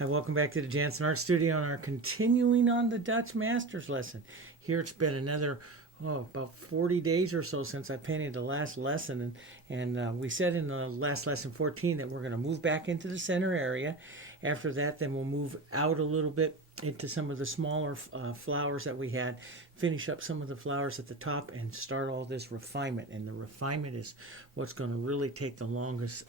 Hi, welcome back to the Jansen Art Studio and our continuing on the Dutch Masters lesson. Here it's been another, about 40 days or so since I painted the last lesson. And we said in the last lesson 14 that we're going to move back into the center area. After that, then we'll move out a little bit into some of the smaller flowers that we had, finish up some of the flowers at the top, and start all this refinement. And the refinement is what's going to really take the longest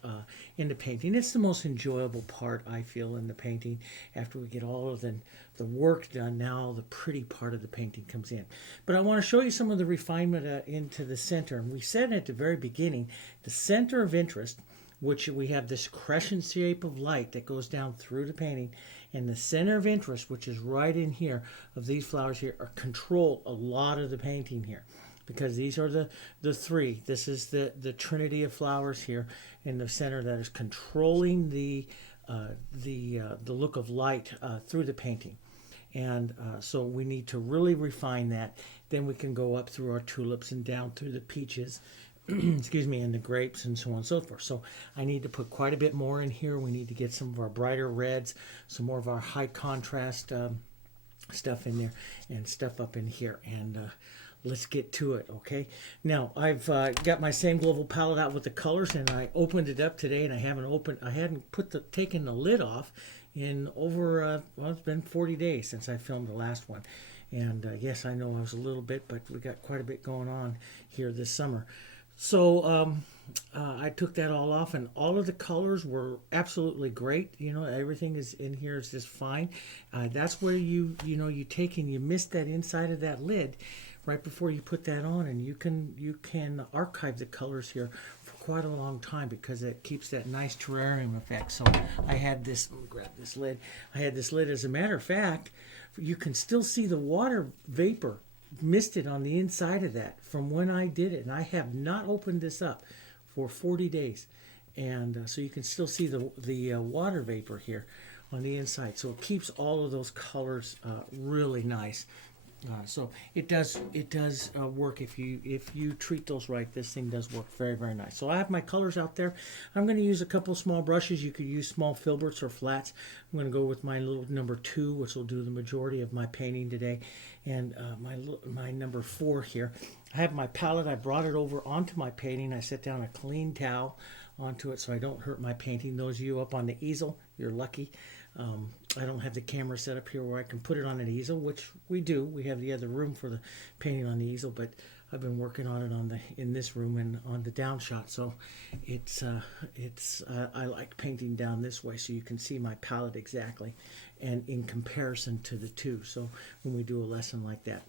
in the painting. It's the most enjoyable part, I feel, in the painting. After we get all of the work done, now the pretty part of the painting comes in. But I want to show you some of the refinement into the center. And we said at the very beginning, the center of interest, which we have this crescent shape of light that goes down through the painting, and the center of interest, which is right in here of these flowers here, control a lot of the painting here, because these are the three. This is the trinity of flowers here in the center that is controlling the look of light through the painting. And so we need to really refine that. Then we can go up through our tulips and down through the peaches, excuse me, and the grapes and so on and so forth. So I need to put quite a bit more in here. We need to get some of our brighter reds, some more of our high contrast stuff in there, and stuff up in here. And let's get to it, okay? Now I've got my same global palette out with the colors, and I opened it up today, and I hadn't taken the lid off in over well, it's been 40 days since I filmed the last one. And yes, I know I was a little bit, but we got quite a bit going on here this summer. So I took that all off, and all of the colors were absolutely great. You know, everything is in here is just fine. That's where you take and you miss that inside of that lid right before you put that on, and you can archive the colors here for quite a long time, because it keeps that nice terrarium effect. So I had this. Let me grab this lid. I had this lid. As a matter of fact, you can still see the water vapor misted on the inside of that from when I did it, and I have not opened this up for 40 days, and so you can still see the water vapor here on the inside. So it keeps all of those colors really nice. So it does work if you treat those right. This thing does work very, very nice. So I have my colors out there. I'm going to use a couple small brushes. You could use small filberts or flats. I'm going to go with my little number 2, which will do the majority of my painting today, and my number 4 here. I have my palette. I brought it over onto my painting. I set down a clean towel onto it so I don't hurt my painting. Those of you up on the easel, you're lucky. I don't have the camera set up here where I can put it on an easel, which we do. We have the other room for the painting on the easel, but I've been working on it in this room and on the down shot. So I like painting down this way so you can see my palette exactly, and in comparison to the two. So when we do a lesson like that,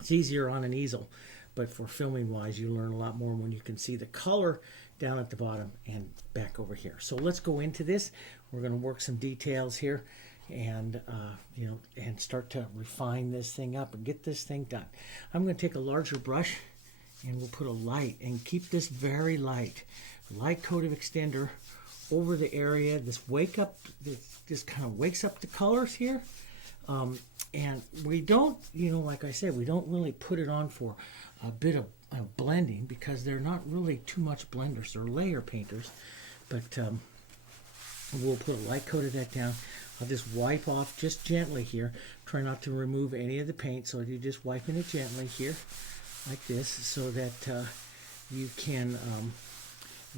it's easier on an easel, but for filming wise, you learn a lot more when you can see the color down at the bottom and back over here. So let's go into this. We're going to work some details here, and and start to refine this thing up and get this thing done. I'm going to take a larger brush, and we'll put a light and keep this very light coat of extender over the area. This kind of wakes up the colors here. And we don't, like I said, we don't really put it on for a bit of blending, because they're not really too much blenders. They're layer painters. But we'll put a light coat of that down. I'll just wipe off just gently here. Try not to remove any of the paint, so you're just wiping it gently here, like this, so that you can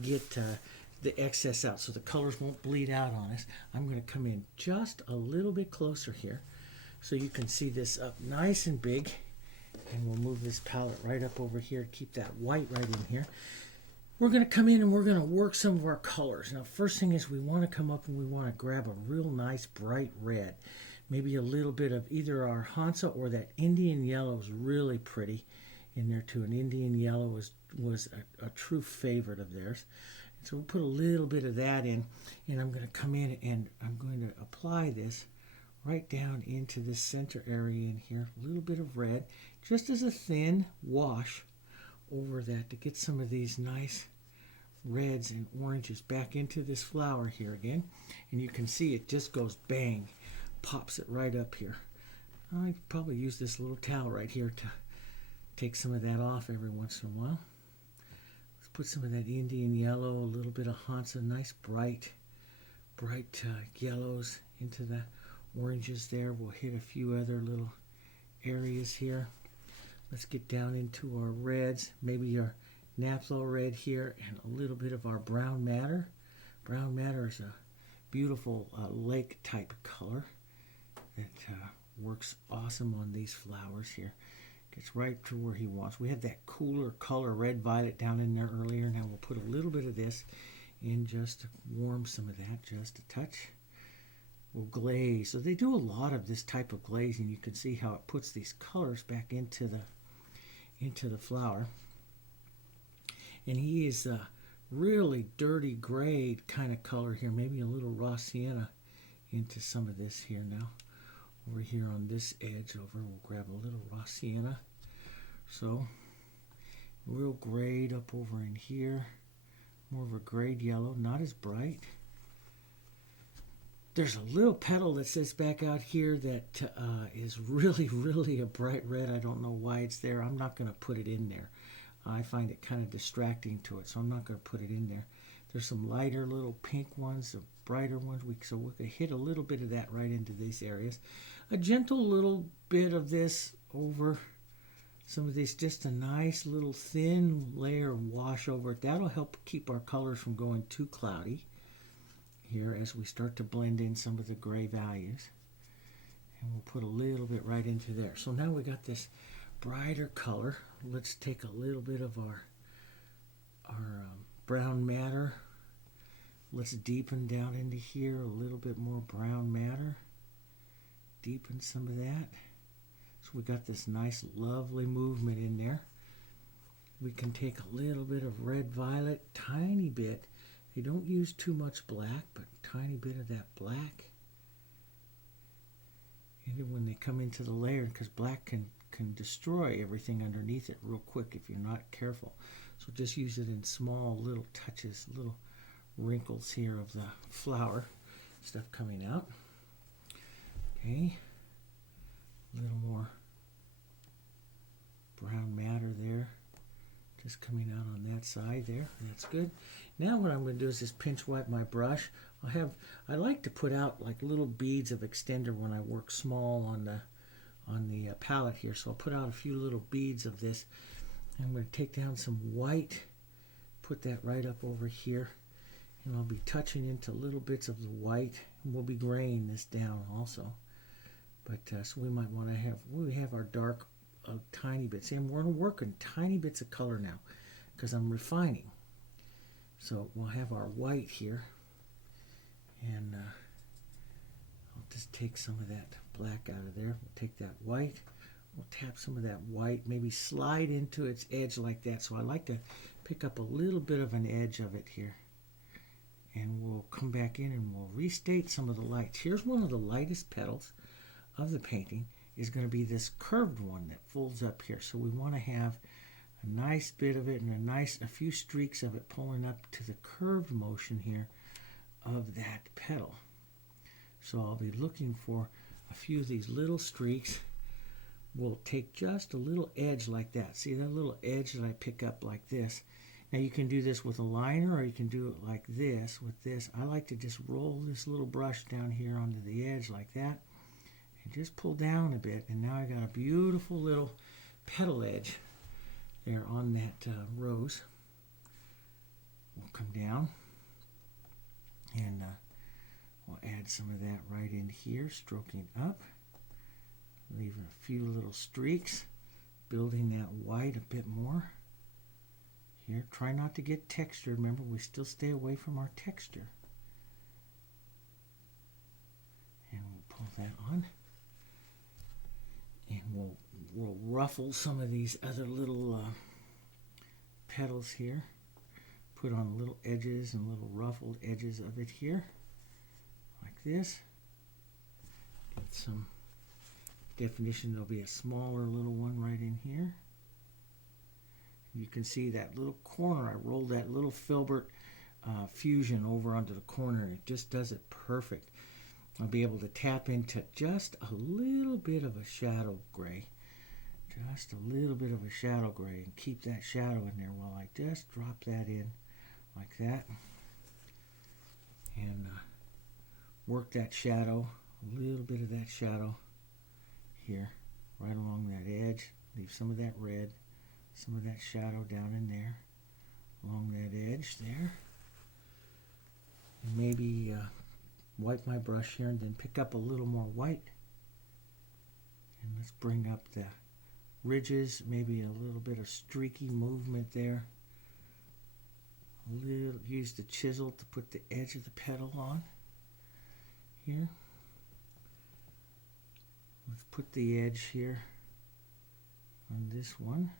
get the excess out, so the colors won't bleed out on us. I'm going to come in just a little bit closer here, so you can see this up nice and big, and we'll move this palette right up over here, keep that white right in here. We're going to come in and we're going to work some of our colors. Now, first thing is we want to come up and we want to grab a real nice bright red. Maybe a little bit of either our Hansa or that Indian yellow is really pretty in there too. An Indian yellow was a true favorite of theirs. So we'll put a little bit of that in, and I'm going to come in and I'm going to apply this right down into this center area in here. A little bit of red, just as a thin wash over that, to get some of these nice reds and oranges back into this flower here again. And you can see it just goes bang, pops it right up here. I probably use this little towel right here to take some of that off every once in a while. Let's put some of that Indian yellow, a little bit of Hansa, nice bright bright yellows into the oranges there. We'll hit a few other little areas here. Let's get down into our reds, maybe our naphtha red here, and a little bit of our brown madder. Brown madder is a beautiful lake type color that works awesome on these flowers here. Gets right to where he wants. We had that cooler color red violet down in there earlier. Now we'll put a little bit of this in just to warm some of that, just a touch. We'll glaze. So they do a lot of this type of glazing. You can see how it puts these colors back into the flower. And he is a really dirty gray kind of color here. Maybe a little raw sienna into some of this here now. Over here on this edge over, we'll grab a little raw sienna. So, real grayed up over in here. More of a grayed yellow, not as bright. There's a little petal that sits back out here that is really, really a bright red. I don't know why it's there. I'm not going to put it in there. I find it kind of distracting to it, so I'm not going to put it in there. There's some lighter little pink ones, some brighter ones, so we can hit a little bit of that right into these areas. A gentle little bit of this over some of this, just a nice little thin layer of wash over it. That'll help keep our colors from going too cloudy here as we start to blend in some of the gray values. And we'll put a little bit right into there. So now we got this brighter color. Let's take a little bit of our brown madder. Let's deepen down into here a little bit more brown madder. Deepen some of that. So we got this nice lovely movement in there. We can take a little bit of red violet, tiny bit. You don't use too much black, but tiny bit of that black. And when they come into the layer, because black can destroy everything underneath it real quick if you're not careful. So just use it in small little touches, little wrinkles here of the flower stuff coming out. Okay, a little more brown madder there, just coming out on that side there. That's good. Now what I'm going to do is just pinch wipe my brush. I like to put out like little beads of extender when I work small on the palette here. So I'll put out a few little beads of this. I'm going to take down some white, put that right up over here, and I'll be touching into little bits of the white. And we'll be graying this down also. But so we might want to have our dark tiny bits. And we're going to work in tiny bits of color now because I'm refining. So we'll have our white here, and I'll just take some of that black out of there. We'll take that white. We'll tap some of that white, maybe slide into its edge like that. So I like to pick up a little bit of an edge of it here. And we'll come back in and we'll restate some of the lights. Here's one of the lightest petals of the painting, is going to be this curved one that folds up here. So we want to have a nice bit of it and a few streaks of it pulling up to the curved motion here of that petal. So I'll be looking for a few of these little streaks. We'll take just a little edge like that. See that little edge that I pick up like this? Now you can do this with a liner, or you can do it like this with this. I like to just roll this little brush down here onto the edge like that and just pull down a bit. And now I got a beautiful little petal edge there on that rose. We'll come down and we'll add some of that right in here, stroking up. Leaving a few little streaks, building that white a bit more. Here, try not to get textured. Remember, we still stay away from our texture. And we'll pull that on. And we'll ruffle some of these other little petals here. Put on little edges and little ruffled edges of it here. Like this. Get some definition. There'll be a smaller little one right in here. You can see that little corner. I rolled that little filbert fusion over onto the corner, and it just does it perfect. I'll be able to tap into just a little bit of a shadow gray. Just a little bit of a shadow gray, and keep that shadow in there while I just drop that in like that. And work that shadow, a little bit of that shadow here, right along that edge. Leave some of that red, some of that shadow down in there, along that edge there. And maybe wipe my brush here and then pick up a little more white. And let's bring up the ridges, maybe a little bit of streaky movement there. Use the chisel to put the edge of the petal on here. Let's put the edge here on this one,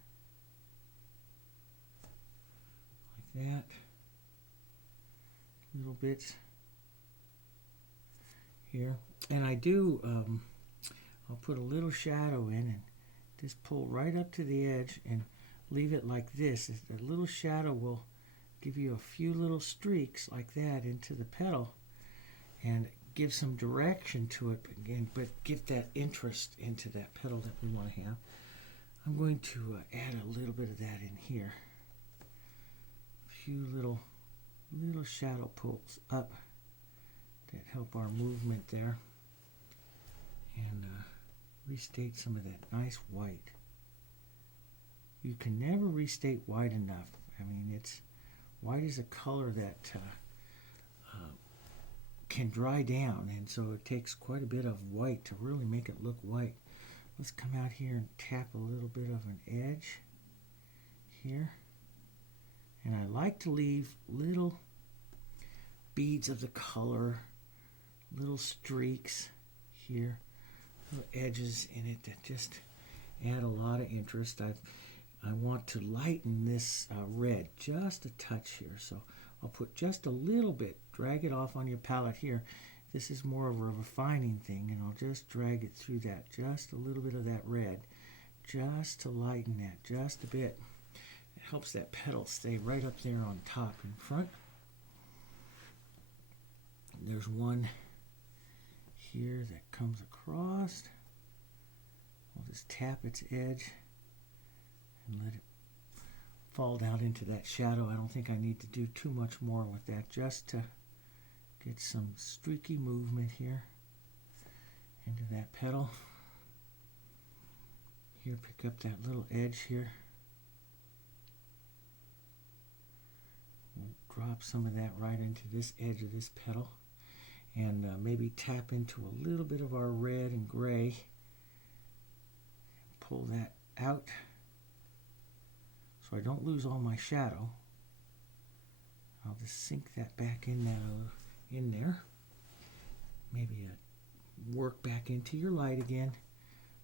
like that. Little bits here, and I do. I'll put a little shadow in and just pull right up to the edge and leave it like this. The little shadow will give you a few little streaks like that into the petal and give some direction to it, again, but give that interest into that petal that we want to have. I'm going to add a little bit of that in here. A few little shadow pulls up that help our movement there, and restate some of that nice white. You can never restate white enough. I mean, white is a color that can dry down, and so it takes quite a bit of white to really make it look white. Let's come out here and tap a little bit of an edge here, and I like to leave little beads of the color, little streaks here, little edges in it that just add a lot of interest. I want to lighten this red just a touch here, so I'll put just a little bit, drag it off on your palette here. This is more of a refining thing, and I'll just drag it through that, just a little bit of that red, just to lighten that just a bit. It helps that petal stay right up there on top in front. There's one here that comes across. I'll just tap its edge and let it fall down into that shadow. I don't think I need to do too much more with that, just to get some streaky movement here into that petal. Here, pick up that little edge here. We'll drop some of that right into this edge of this petal, and maybe tap into a little bit of our red and gray. Pull that out so I don't lose all my shadow. I'll just sink that back in there. Maybe work back into your light again.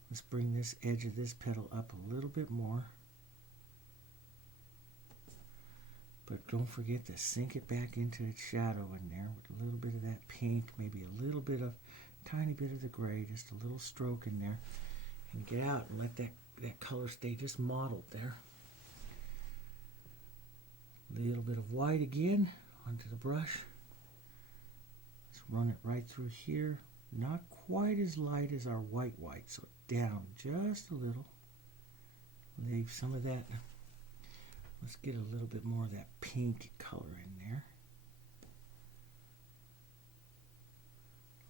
Let's bring this edge of this petal up a little bit more. But don't forget to sink it back into its shadow in there with a little bit of that pink, maybe a little bit of, tiny bit of the gray, just a little stroke in there. And get out and let that color stay just modeled there. A little bit of white again onto the brush. Let's run it right through here. Not quite as light as our white, so down just a little. Leave some of that. Let's get a little bit more of that pink color in there.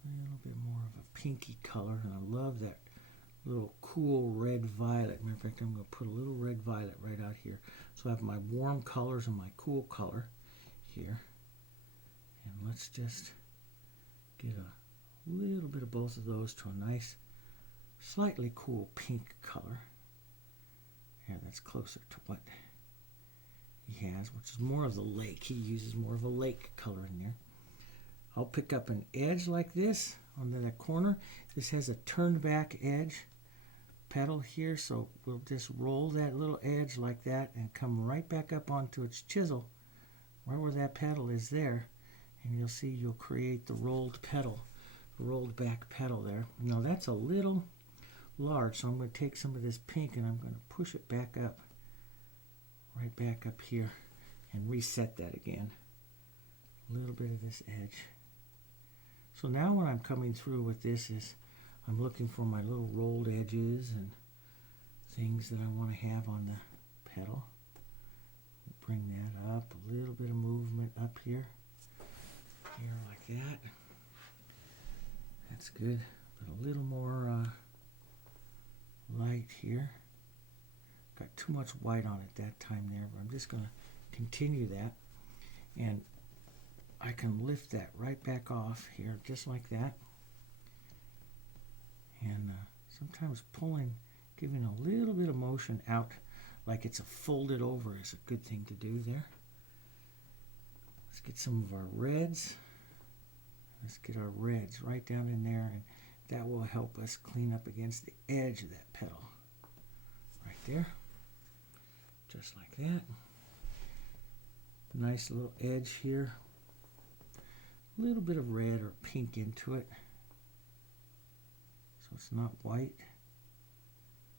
A little bit more of a pinky color, and I love that little cool red violet. Matter of fact, I'm going to put a little red violet right out here. So I have my warm colors and my cool color here. And let's just get a little bit of both of those to a nice, slightly cool pink color. Yeah, that's closer to what he has, which is more of the lake. He uses more of a lake color in there. I'll pick up an edge like this on that corner. This has a turned back edge petal here, so we'll just roll that little edge like that and come right back up onto its chisel right where that petal is there, and you'll see you'll create the rolled petal, rolled back petal there. Now that's a little large, so I'm going to take some of this pink and I'm going to push it back up, right back up here, and reset that again. A little bit of this edge. So now when I'm coming through with this is I'm looking for my little rolled edges and things that I want to have on the petal. Bring that up, a little bit of movement up here like that. That's good. Put a little more light here. Got too much white on it that time there, but I'm just going to continue that. And I can lift that right back off here, just like that. And sometimes pulling, giving a little bit of motion out like it's a folded over is a good thing to do there. Let's get some of our reds. Let's get our reds right down in there, and that will help us clean up against the edge of that petal. Right there. Just like that. Nice little edge here. A little bit of red or pink into it, so it's not white.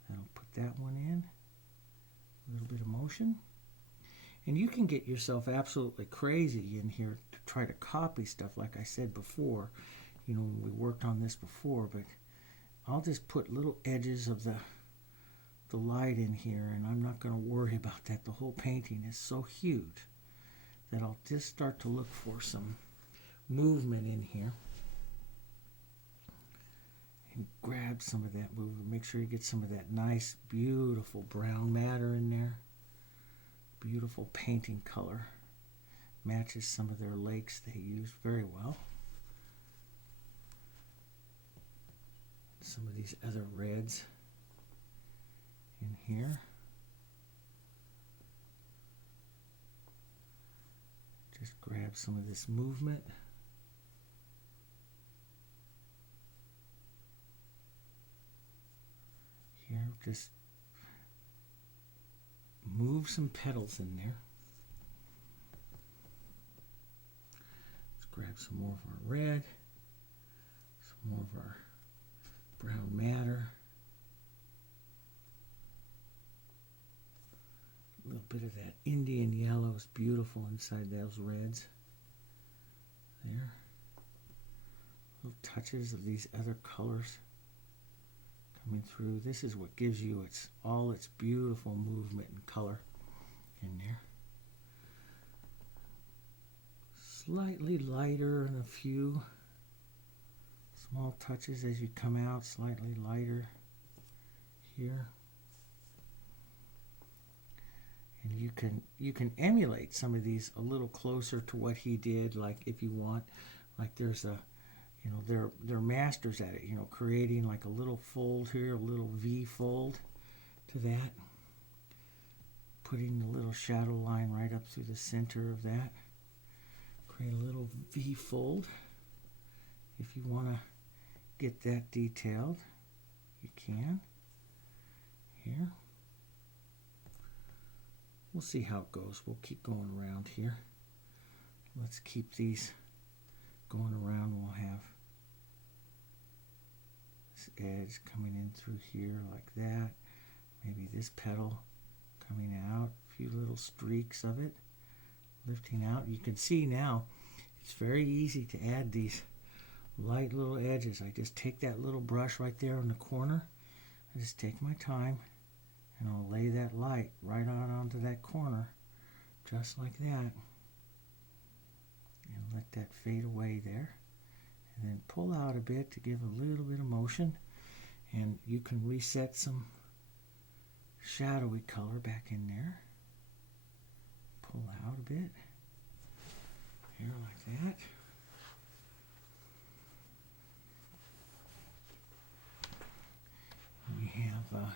That'll put that one in. A little bit of motion. And you can get yourself absolutely crazy in here to try to copy stuff, like I said before. You know, when we worked on this before, but I'll just put little edges of the light in here, and I'm not going to worry about that. The whole painting is so huge that I'll just start to look for some movement in here and grab some of that movement. Make sure you get some of that nice, beautiful brown matter in there. Beautiful painting color. Matches some of their lakes they use very well. Some of these other reds in here. Just grab some of this movement. Here, just move some petals in there. Let's grab some more of our red, some more of our brown matter, a little bit of that Indian yellow is beautiful inside those reds. There. Little touches of these other colors coming through. This is what gives you all its beautiful movement and color in there. Slightly lighter in a few small touches as you come out, slightly lighter here. And you can emulate some of these a little closer to what he did, like if you want. Like there's a, you know, they're masters at it, you know, creating like a little fold here, a little V fold to that. Putting the little shadow line right up through the center of that. Create a little V fold. If you want to get that detailed, you can. Here. We'll see how it goes. We'll keep going around here. Let's keep these going around. We'll have this edge coming in through here like that. Maybe this petal coming out. A few little streaks of it lifting out. You can see now it's very easy to add these light little edges. I just take that little brush right there in the corner. I just take my time and I'll lay that light right on onto that corner, just like that. And let that fade away there. And then pull out a bit to give a little bit of motion. And you can reset some shadowy color back in there. Pull out a bit. Here like that. We have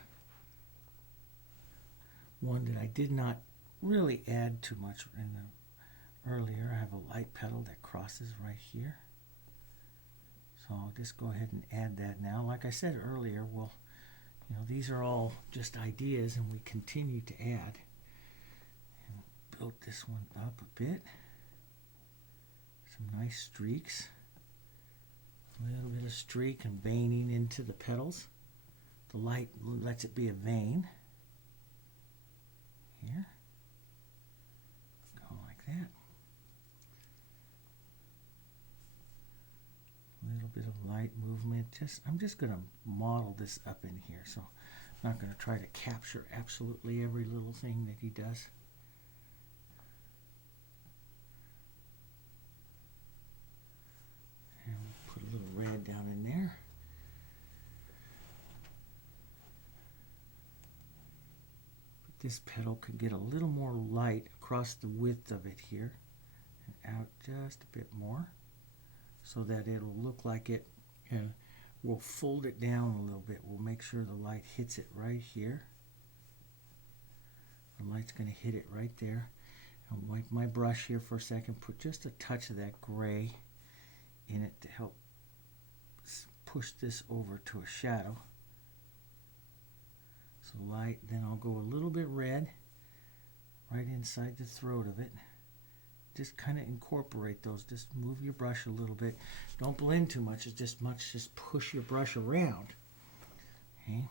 one that I did not really add too much in the earlier. I have a light petal that crosses right here. So I'll just go ahead and add that now. Like I said earlier, well, you know, these are all just ideas and we continue to add. And build this one up a bit. Some nice streaks. A little bit of streak and veining into the petals. The light lets it be a vein. Here. Go like that. A little bit of light movement. I'm just going to model this up in here, so I'm not going to try to capture absolutely every little thing that he does. And we'll put a little red down in there. this petal can get a little more light across the width of it here and out just a bit more so that it'll look like it, and we'll fold it down a little bit. We'll make sure the light hits it right here. The light's going to hit it right there. I'll wipe my brush here for a second, put just a touch of that gray in it to help push this over to a shadow. So light, then I'll go a little bit red right inside the throat of it. Just kind of incorporate those. Just move your brush a little bit. Don't blend too much. It's just push your brush around. Okay?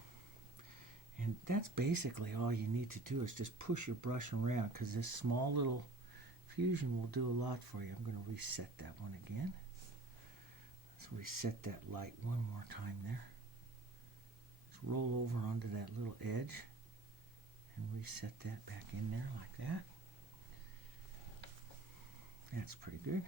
And that's basically all you need to do is just push your brush around, because this small little fusion will do a lot for you. I'm going to reset that one again. Let's reset that light one more time there. Let's roll over onto that little edge and reset that back in there like that. That's pretty good.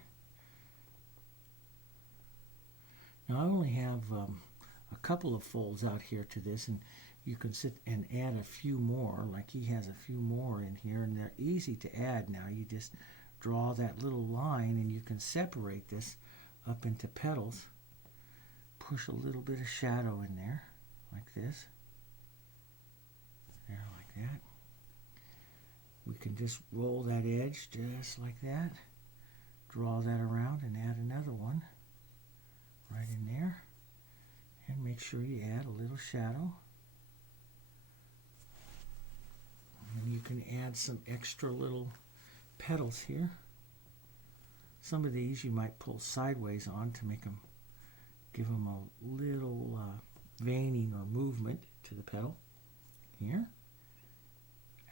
Now I only have a couple of folds out here to this, and you can sit and add a few more, like he has a few more in here, and they're easy to add now. You just draw that little line and you can separate this up into petals. Push a little bit of shadow in there, like this. There, like that. We can just roll that edge just like that. Draw that around and add another one right in there. And make sure you add a little shadow. And you can add some extra little petals here. Some of these you might pull sideways on to make them, give them a little veining or movement to the petal. Here,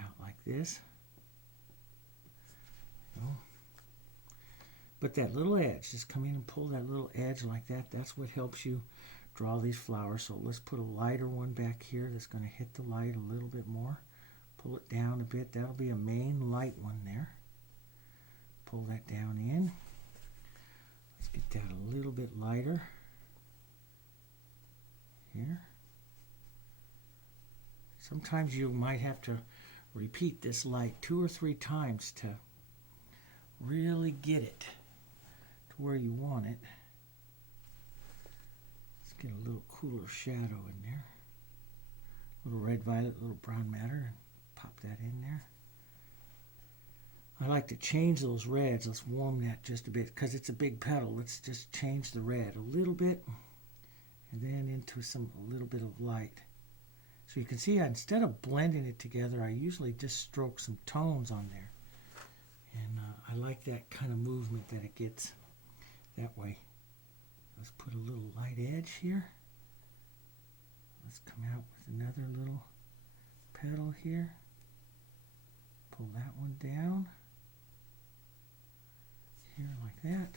out like this. But that little edge, just come in and pull that little edge like that. That's what helps you draw these flowers. So let's put a lighter one back here that's going to hit the light a little bit more. Pull it down a bit. That'll be a main light one there. Pull that down in. Let's get that a little bit lighter here. Sometimes you might have to repeat this light 2 or 3 times to really get it to where you want it. Let's get a little cooler shadow in there. A little red violet, a little brown madder, and pop that in there. I like to change those reds. Let's warm that just a bit because it's a big petal. Let's just change the red a little bit and then into a little bit of light. So you can see instead of blending it together, I usually just stroke some tones on there. And I like that kind of movement that it gets that way. Let's put a little light edge here. Let's come out with another little petal here. Pull that one down. Here like that.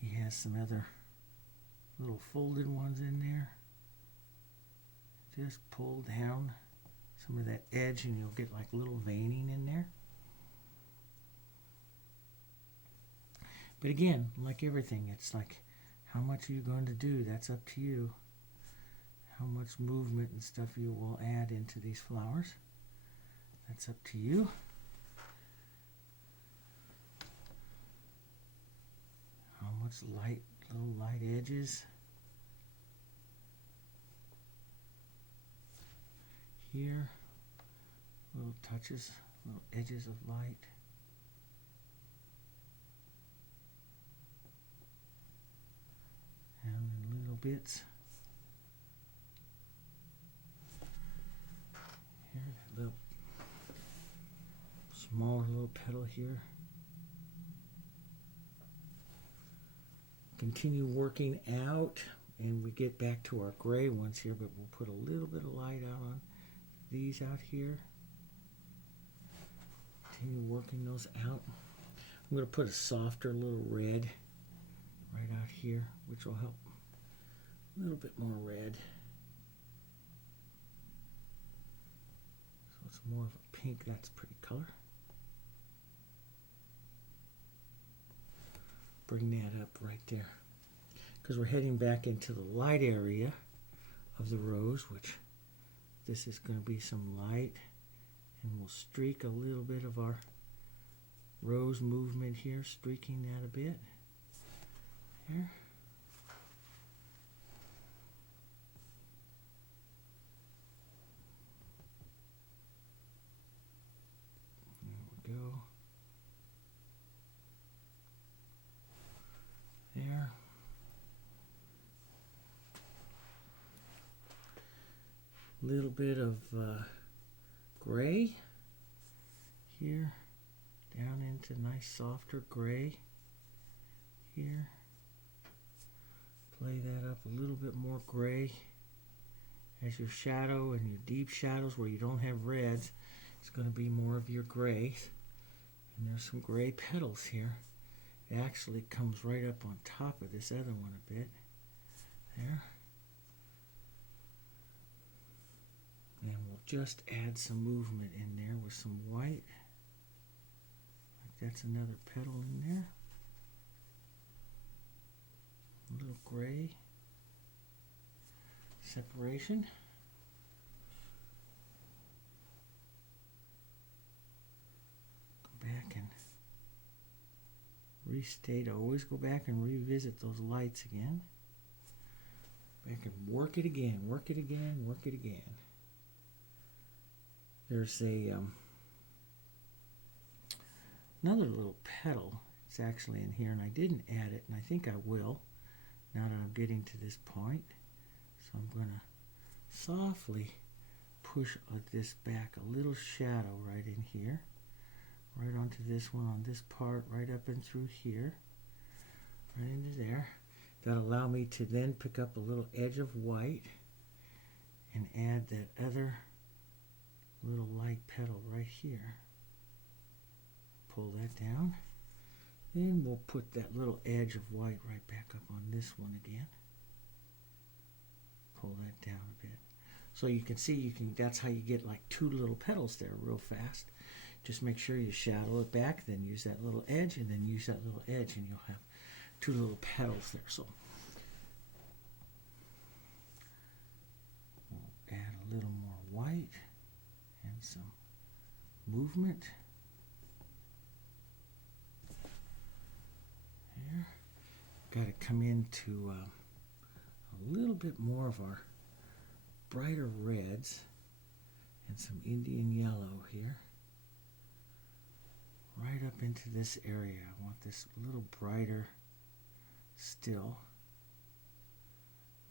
He has some other little folded ones in there. Just pull down some of that edge and you'll get like little veining in there. But again, like everything, it's like how much are you going to do? That's up to you. How much movement and stuff you will add into these flowers. That's up to you. How much light, little light edges. Here, little touches, little edges of light. And in little bits. Here, a little small little petal here. Continue working out, and we get back to our gray ones here, but we'll put a little bit of light out on these out here. Continue working those out. I'm going to put a softer little red right out here, which will help a little bit more red. So it's more of a pink. That's a pretty color. Bring that up right there. Because we're heading back into the light area of the rose, which this is going to be some light, and we'll streak a little bit of our rose movement here, streaking that a bit here. There we go. There. Little bit of gray here, down into nice softer gray here. Play that up a little bit more gray as your shadow, and your deep shadows where you don't have reds, it's going to be more of your grays. And there's some gray petals here. It actually comes right up on top of this other one a bit. There. And we'll just add some movement in there with some white. Like that's another petal in there. A little gray. Separation. Go back and restate. Always go back and revisit those lights again. Back and work it again, work it again, work it again. There's a another little petal. It's actually in here, and I didn't add it, and I think I will now that I'm getting to this point. So I'm going to softly push this back a little shadow right in here, right onto this one on this part, right up and through here, right into there. That'll allow me to then pick up a little edge of white and add that other little light petal right here. Pull that down. Then we'll put that little edge of white right back up on this one again. Pull that down a bit. So you can see, that's how you get like two little petals there real fast. Just make sure you shadow it back, then use that little edge, and then use that little edge, and you'll have two little petals there. So we'll add a little more white and some movement here. Got to come into a little bit more of our brighter reds and some Indian yellow here. Right up into this area. I want this a little brighter still.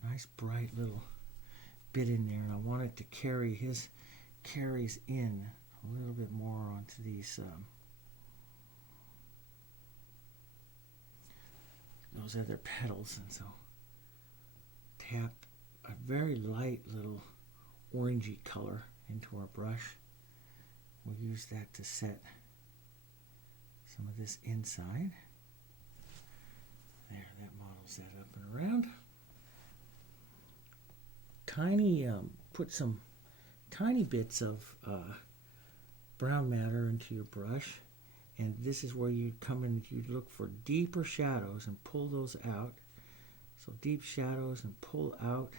Nice bright little bit in there, and I want it to carries in a little bit more onto these those other petals, and so tap a very light little orangey color into our brush. We'll use that to set some of this inside. There, that models that up and around. Put some tiny bits of brown matter into your brush, and this is where you'd come in, you'd look for deeper shadows and pull those out. So deep shadows and pull out,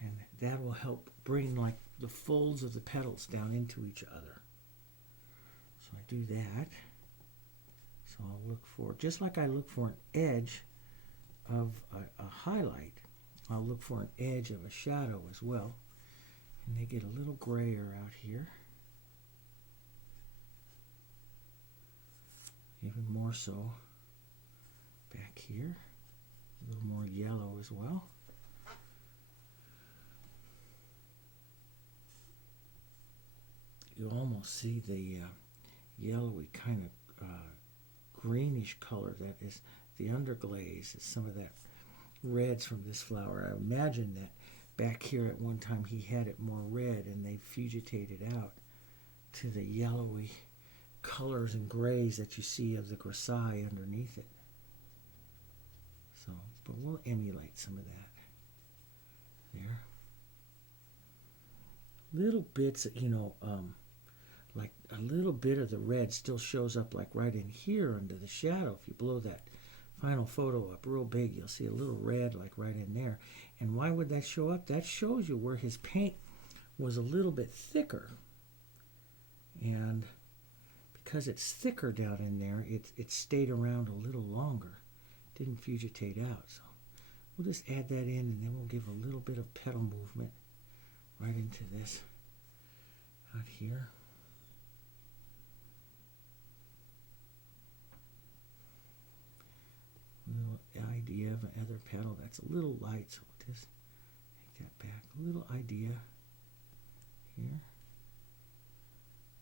and that will help bring like the folds of the petals down into each other. So I do that. So I'll look for, just like I look for an edge of a highlight, I'll look for an edge of a shadow as well. And they get a little grayer out here. Even more so back here. A little more yellow as well. You almost see the yellowy kind of greenish color that is the underglaze. Is some of that reds from this flower. I imagine that back here at one time he had it more red, and they fugitated out to the yellowy colors and grays that you see of the grassi underneath it. So, but we'll emulate some of that there. Little bits, like a little bit of the red still shows up like right in here under the shadow. If you blow that final photo up real big, you'll see a little red like right in there. And why would that show up? That shows you where his paint was a little bit thicker. And because it's thicker down in there, it stayed around a little longer. Didn't fugitate out. So we'll just add that in, and then we'll give a little bit of petal movement right into this out here. Little idea of another petal that's a little light, so we'll just take that back. A little idea here.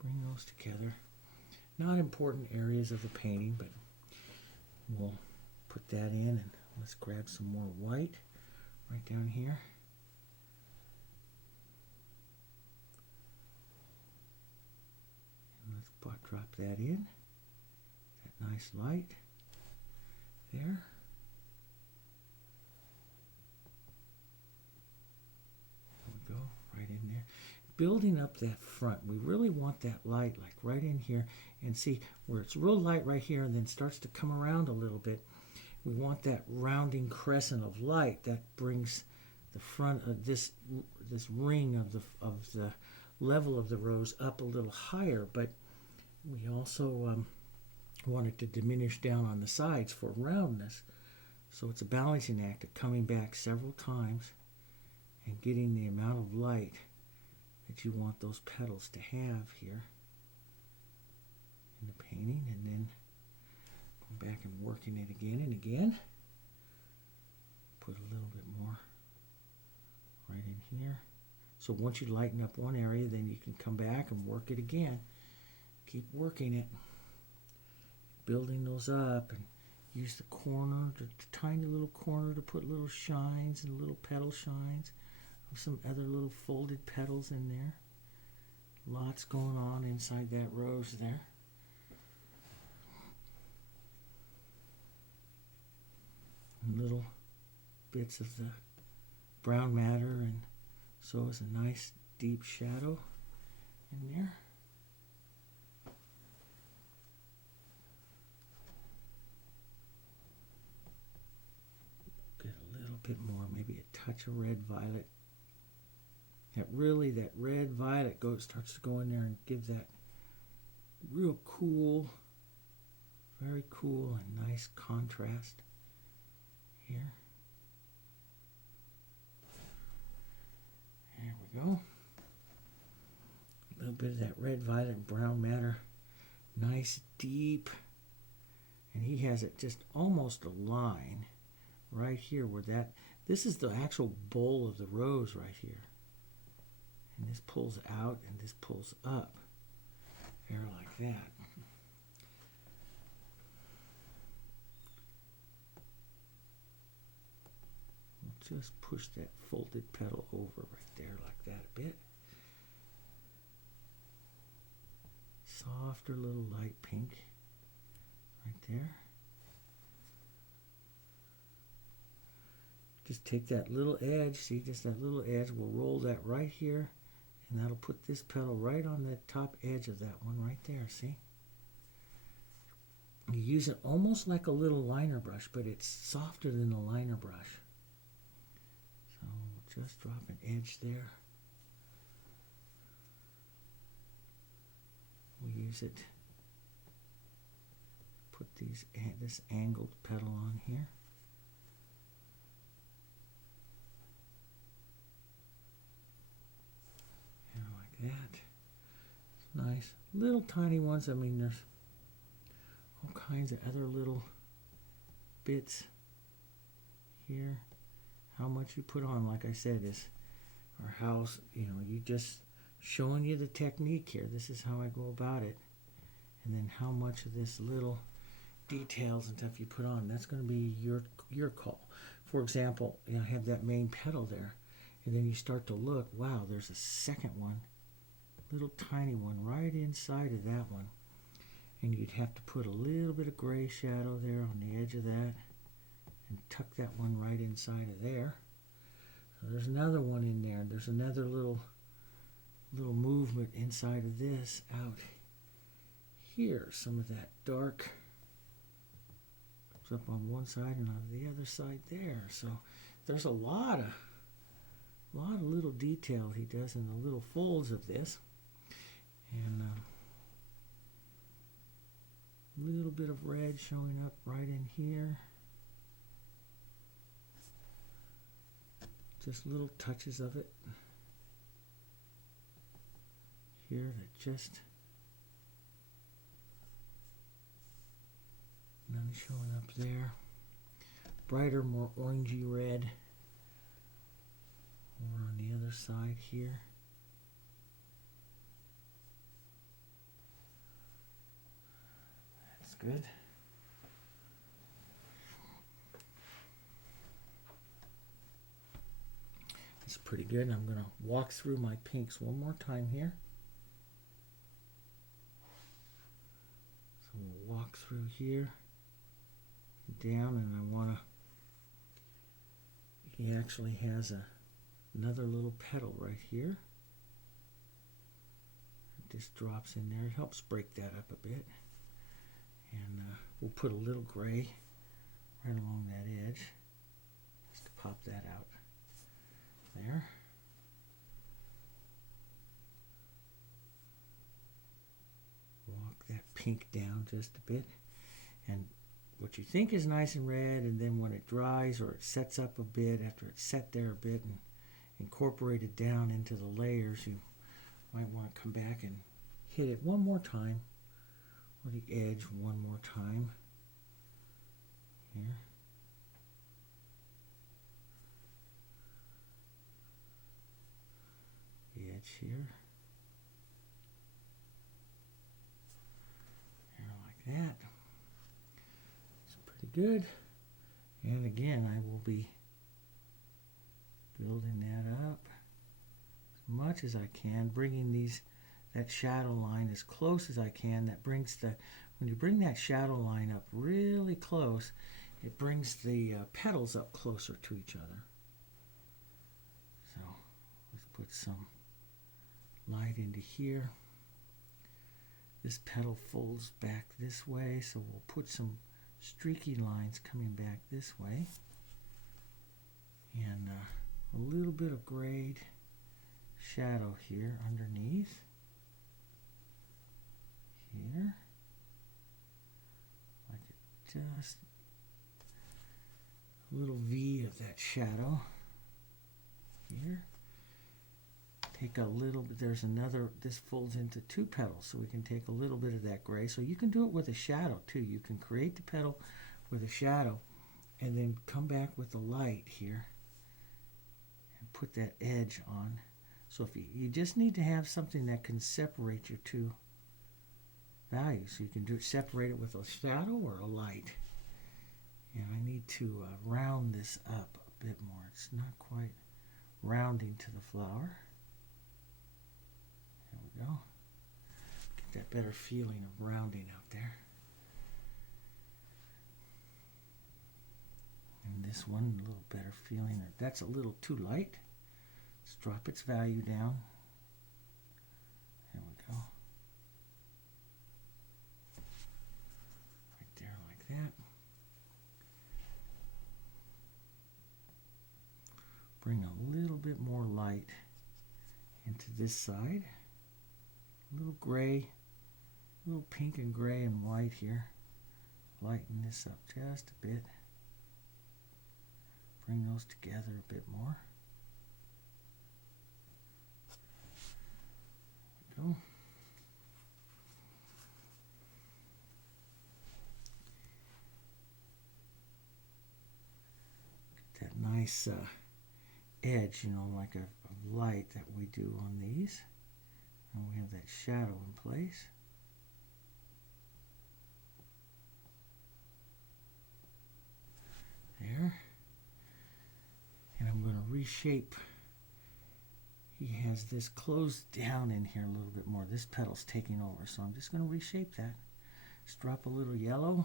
Bring those together. Not important areas of the painting, but we'll put that in, and let's grab some more white right down here. And let's drop that in. That nice light there. There we go, right in there. Building up that front, we really want that light like right in here, and see where it's real light right here and then starts to come around a little bit. We want that rounding crescent of light that brings the front of this ring of the level of the rose up a little higher, but we also want it to diminish down on the sides for roundness. So it's a balancing act of coming back several times and getting the amount of light that you want those petals to have here in the painting, and then going back and working it again and again. Put a little bit more right in here. So once you lighten up one area, then you can come back and work it again. Keep working it, building those up, and use the corner, the tiny little corner, to put little shines and little petal shines of some other little folded petals in there. Lots going on inside that rose there. And little bits of the brown matter, and so is a nice deep shadow in there. Get a little bit more, maybe a touch of red violet. That red violet starts to go in there and give that real cool, very cool and nice contrast here. There we go. A little bit of that red violet and brown matter. Nice deep. And he has it just almost a line right here where this is the actual bowl of the rose right here. And this pulls out and this pulls up. There like that. We'll just push that folded petal over right there like that a bit. Softer little light pink right there. Just take that little edge, see, just that little edge, we'll roll that right here, and that'll put this petal right on the top edge of that one right there, see? You use it almost like a little liner brush, but it's softer than a liner brush. So we'll just drop an edge there. We'll use it, put this angled petal on here. And like that. It's nice. Little tiny ones. I mean, there's all kinds of other little bits here. How much you put on, like I said, is, or how, you just showing you the technique here. This is how I go about it. And then how much of this little details and stuff you put on, that's going to be your call. For example, I have that main petal there, and then you start to look, wow, there's a second one, little tiny one right inside of that one. And you'd have to put a little bit of gray shadow there on the edge of that and tuck that one right inside of there. So there's another one in there. There's another little movement inside of this out here. Some of that dark, drops up on one side and on the other side there. So there's a lot of little detail he does in the little folds of this. And a little bit of red showing up right in here. Just little touches of it here that just none showing up there. Brighter, more orangey red over on the other side here. That's good. It's pretty good. I'm going to walk through my pinks one more time here. So we'll walk through here, down, and I want to, he actually has another little petal right here. It just drops in there. It helps break that up a bit. And we'll put a little gray right along that edge just to pop that out there. Walk that pink down just a bit. And what you think is nice and red, and then when it dries or it sets up a bit, after it's set there a bit and incorporated down into the layers, you might want to come back and hit it one more time, or the edge one more time here. The edge here. Here like that. It's pretty good. And again, I will be building that up as much as I can, bringing that shadow line as close as I can. That brings when you bring that shadow line up really close, it brings the petals up closer to each other. So let's put some light into here. This petal folds back this way, so we'll put some streaky lines coming back this way. And a little bit of grayed shadow here underneath. Here. Like just a little V of that shadow. Here. Take a little bit, this folds into two petals, so we can take a little bit of that gray. So you can do it with a shadow too. You can create the petal with a shadow and then come back with the light here and put that edge on. So if you just need to have something that can separate your two values. So you can separate it with a shadow or a light. And I need to round this up a bit more. It's not quite rounding to the flower. There we go. Get that better feeling of rounding out there. And this one, a little better feeling. That's a little too light. Let's drop its value down. There we go. Right there like that. Bring a little bit more light into this side. A little gray, a little pink and gray and white here. Lighten this up just a bit. Bring those together a bit more. There we go. Get that nice edge, like a light that we do on these. And we have that shadow in place. There. And I'm going to reshape. He has this closed down in here a little bit more. This petal's taking over, so I'm just going to reshape that. Just drop a little yellow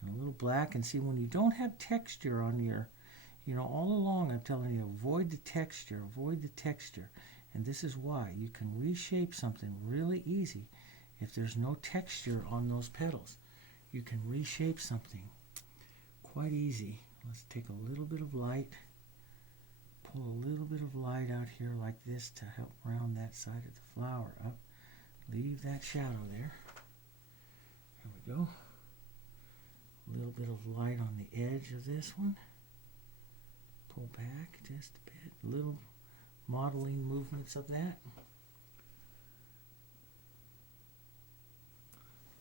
and a little black, and see, when you don't have texture on your, all along I'm telling you, avoid the texture, and this is why. You can reshape something really easy if there's no texture on those petals. You can reshape something. quite easy. Let's take a little bit of light, pull a little bit of light out here like this to help round that side of the flower up. Leave that shadow there. There we go. A little bit of light on the edge of this one. Pull back just a bit. Little modeling movements of that.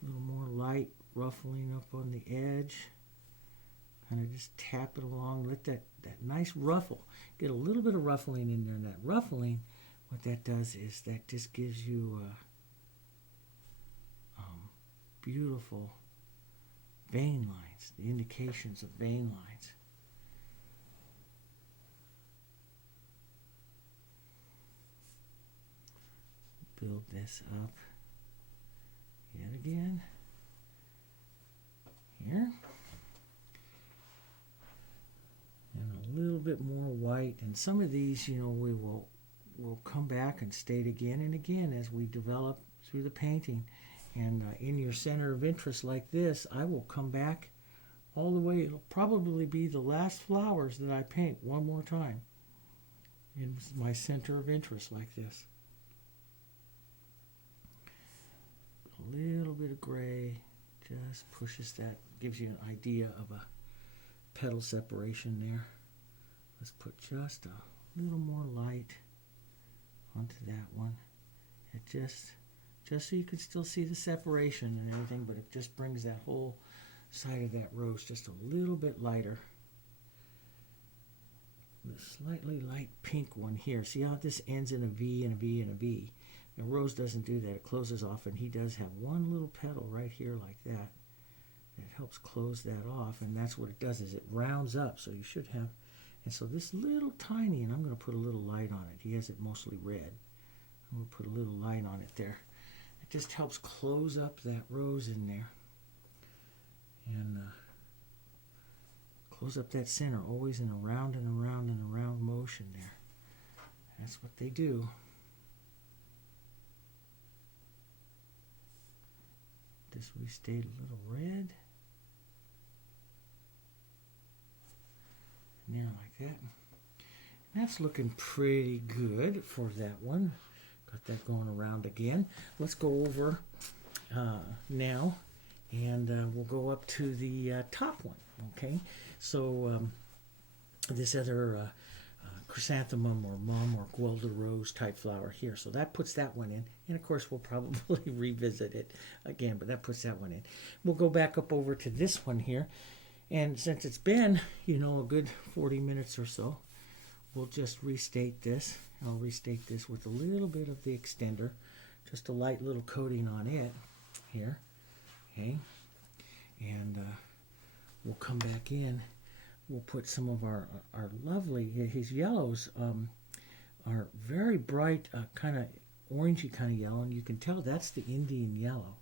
A little more light ruffling up on the edge. Kind of just tap it along. Let that nice ruffle. Get a little bit of ruffling in there. And that ruffling, what that does is that just gives you beautiful vein lines, the indications of vein lines. Build this up yet again here, and a little bit more white. And some of these, we will come back and state again and again as we develop through the painting. And in your center of interest like this, I will come back all the way. It'll probably be the last flowers that I paint one more time in my center of interest like this. A little bit of gray just pushes that, gives you an idea of a petal separation there. Let's put just a little more light onto that one. It just so you can still see the separation and everything, but it just brings that whole side of that rose just a little bit lighter. The slightly light pink one here. See how this ends in a V and a V and a V? The rose doesn't do that. It closes off, and he does have one little petal right here like that. That helps close that off, and that's what it does, is it rounds up. So you should have, and so this little tiny, and I'm going to put a little light on it. He has it mostly red. I'm going to put a little light on it there. It just helps close up that rose in there. And close up that center, always in a round and around and around motion there. That's what they do. This we stayed a little red. And there like that. And that's looking pretty good for that one. Got that going around again. Let's go over now, and we'll go up to the top one. Okay, so this other chrysanthemum or mum or guelder rose type flower here. So that puts that one in, and of course we'll probably revisit it again, but that puts that one in. We'll go back up over to this one here, and since it's been a good 40 minutes or so, we'll just restate this. I'll restate this with a little bit of the extender, just a light little coating on it here. Okay, and we'll come back in. We'll put some of our lovely, his yellows are very bright, kind of orangey kind of yellow, and you can tell that's the Indian yellow.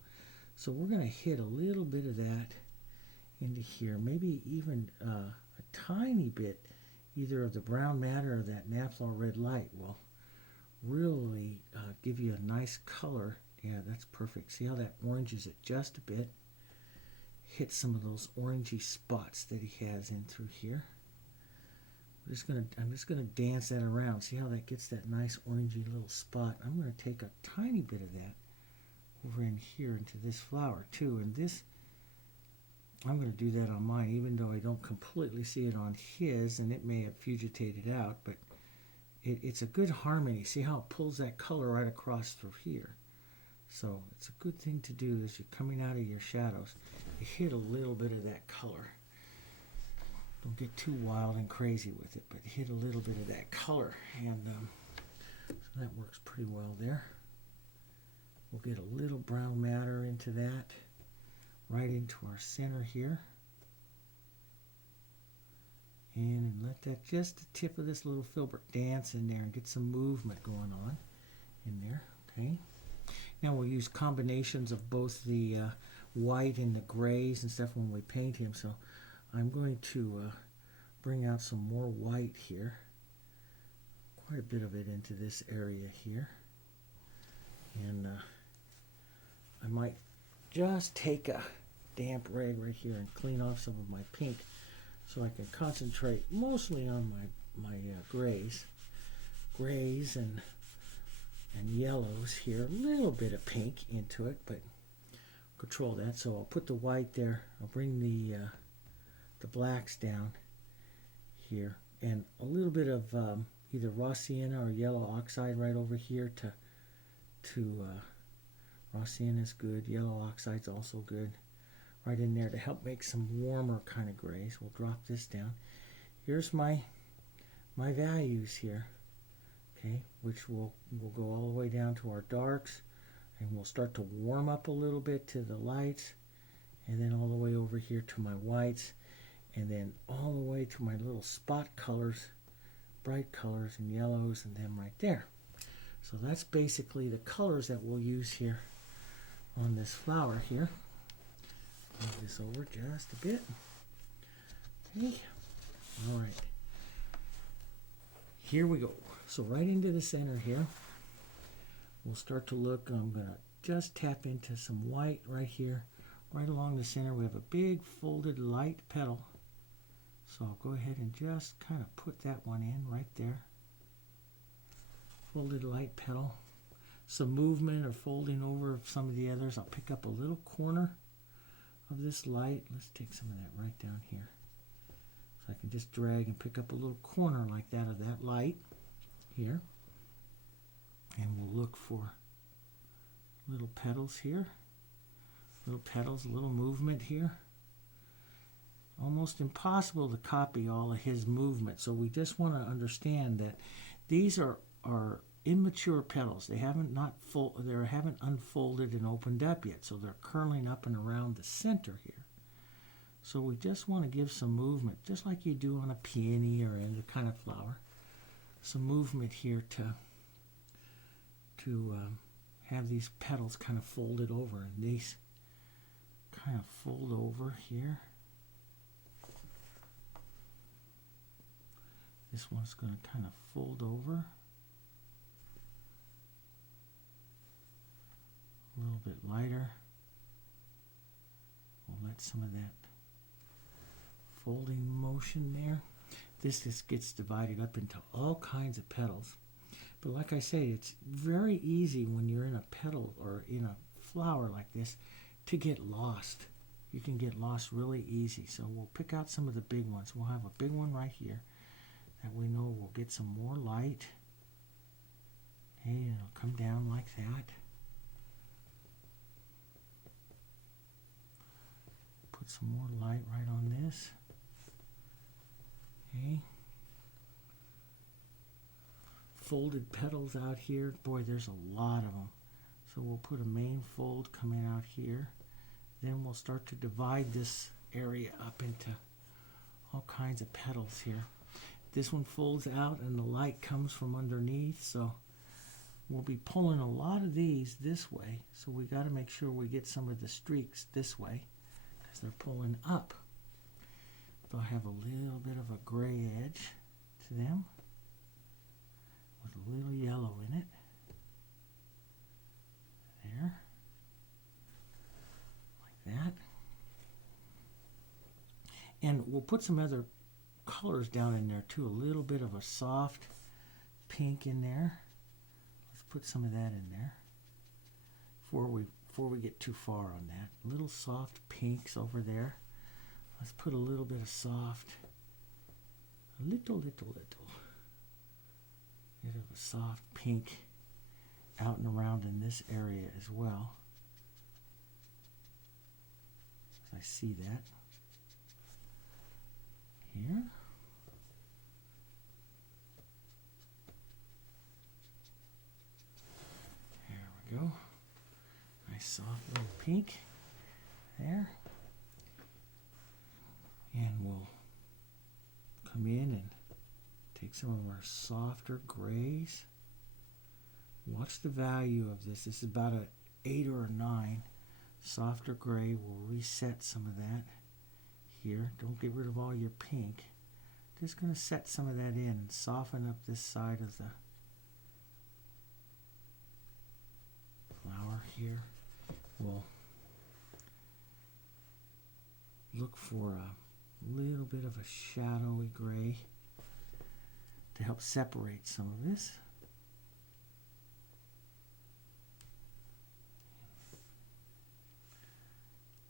So we're going to hit a little bit of that into here, maybe even a tiny bit, either of the brown matter or that naphtha red light will really give you a nice color. Yeah, that's perfect. See how that oranges it just a bit? Hit some of those orangey spots that he has in through here. I'm just gonna dance that around. See how that gets that nice orangey little spot? I'm gonna take a tiny bit of that over in here into this flower too. And this, I'm gonna do that on mine, even though I don't completely see it on his, and it may have fugitated out, but it's a good harmony. See how it pulls that color right across through here. So it's a good thing to do as you're coming out of your shadows. You hit a little bit of that color. Don't get too wild and crazy with it, but hit a little bit of that color. And so that works pretty well there. We'll get a little brown matter into that, right into our center here. And let that, just the tip of this little filbert dance in there and get some movement going on in there. Okay. Now we'll use combinations of both the white and the grays and stuff when we paint him. So I'm going to bring out some more white here. Quite a bit of it into this area here. And I might just take a damp rag right here and clean off some of my pink so I can concentrate mostly on my grays and yellows here. A little bit of pink into it, but control that. So I'll put the white there. I'll bring the blacks down here, and a little bit of either raw sienna or yellow oxide right over here to raw sienna is good. Yellow oxide's also good. Right in there to help make some warmer kind of grays. We'll drop this down. Here's my values here, okay, which will go all the way down to our darks, and we'll start to warm up a little bit to the lights, and then all the way over here to my whites, and then all the way to my little spot colors, bright colors and yellows, and then right there. So that's basically the colors that we'll use here on this flower here. Move this over just a bit. Okay. All right. Here we go. So right into the center here, we'll start to look. I'm going to just tap into some white right here. Right along the center, we have a big folded light petal. So I'll go ahead and just kind of put that one in right there. Folded light petal. Some movement or folding over of some of the others. I'll pick up a little corner of this light. Let's take some of that right down here. So I can just drag and pick up a little corner like that of that light here. And we'll look for little petals here. Little petals, a little movement here. Almost impossible to copy all of his movement. So we just want to understand that these are immature petals. They haven't unfolded and opened up yet, so they're curling up and around the center here. So we just want to give some movement, just like you do on a peony or any kind of flower. Some movement here to have these petals kind of folded over, and these kind of fold over here. This one's going to kind of fold over. A little bit lighter. We'll let some of that folding motion there. This just gets divided up into all kinds of petals. But like I say, it's very easy when you're in a petal or in a flower like this to get lost. You can get lost really easy. So we'll pick out some of the big ones. We'll have a big one right here that we know will get some more light. Okay, and it'll come down like that. Put some more light right on this. Okay. Folded petals out here. Boy, there's a lot of them. So we'll put a main fold coming out here. Then we'll start to divide this area up into all kinds of petals here. This one folds out and the light comes from underneath, so we'll be pulling a lot of these this way. So we got to make sure we get some of the streaks this way because they're pulling up. They'll have a little bit of a gray edge to them with a little yellow in it. There. Like that. And we'll put some other colors down in there too. A little bit of a soft pink in there. Let's put some of that in there before we get too far on that. Little soft pinks over there. Let's put a little bit of soft, a little bit of a soft pink out and around in this area as well. As I see that here. There we go. Nice soft little pink there. And we'll come in and take some of our softer grays. Watch the value of this. This is about an 8 or a 9. Softer gray. We'll reset some of that here. Don't get rid of all your pink. Just going to set some of that in and soften up this side of the flower here. We'll look for a little bit of a shadowy gray to help separate some of this.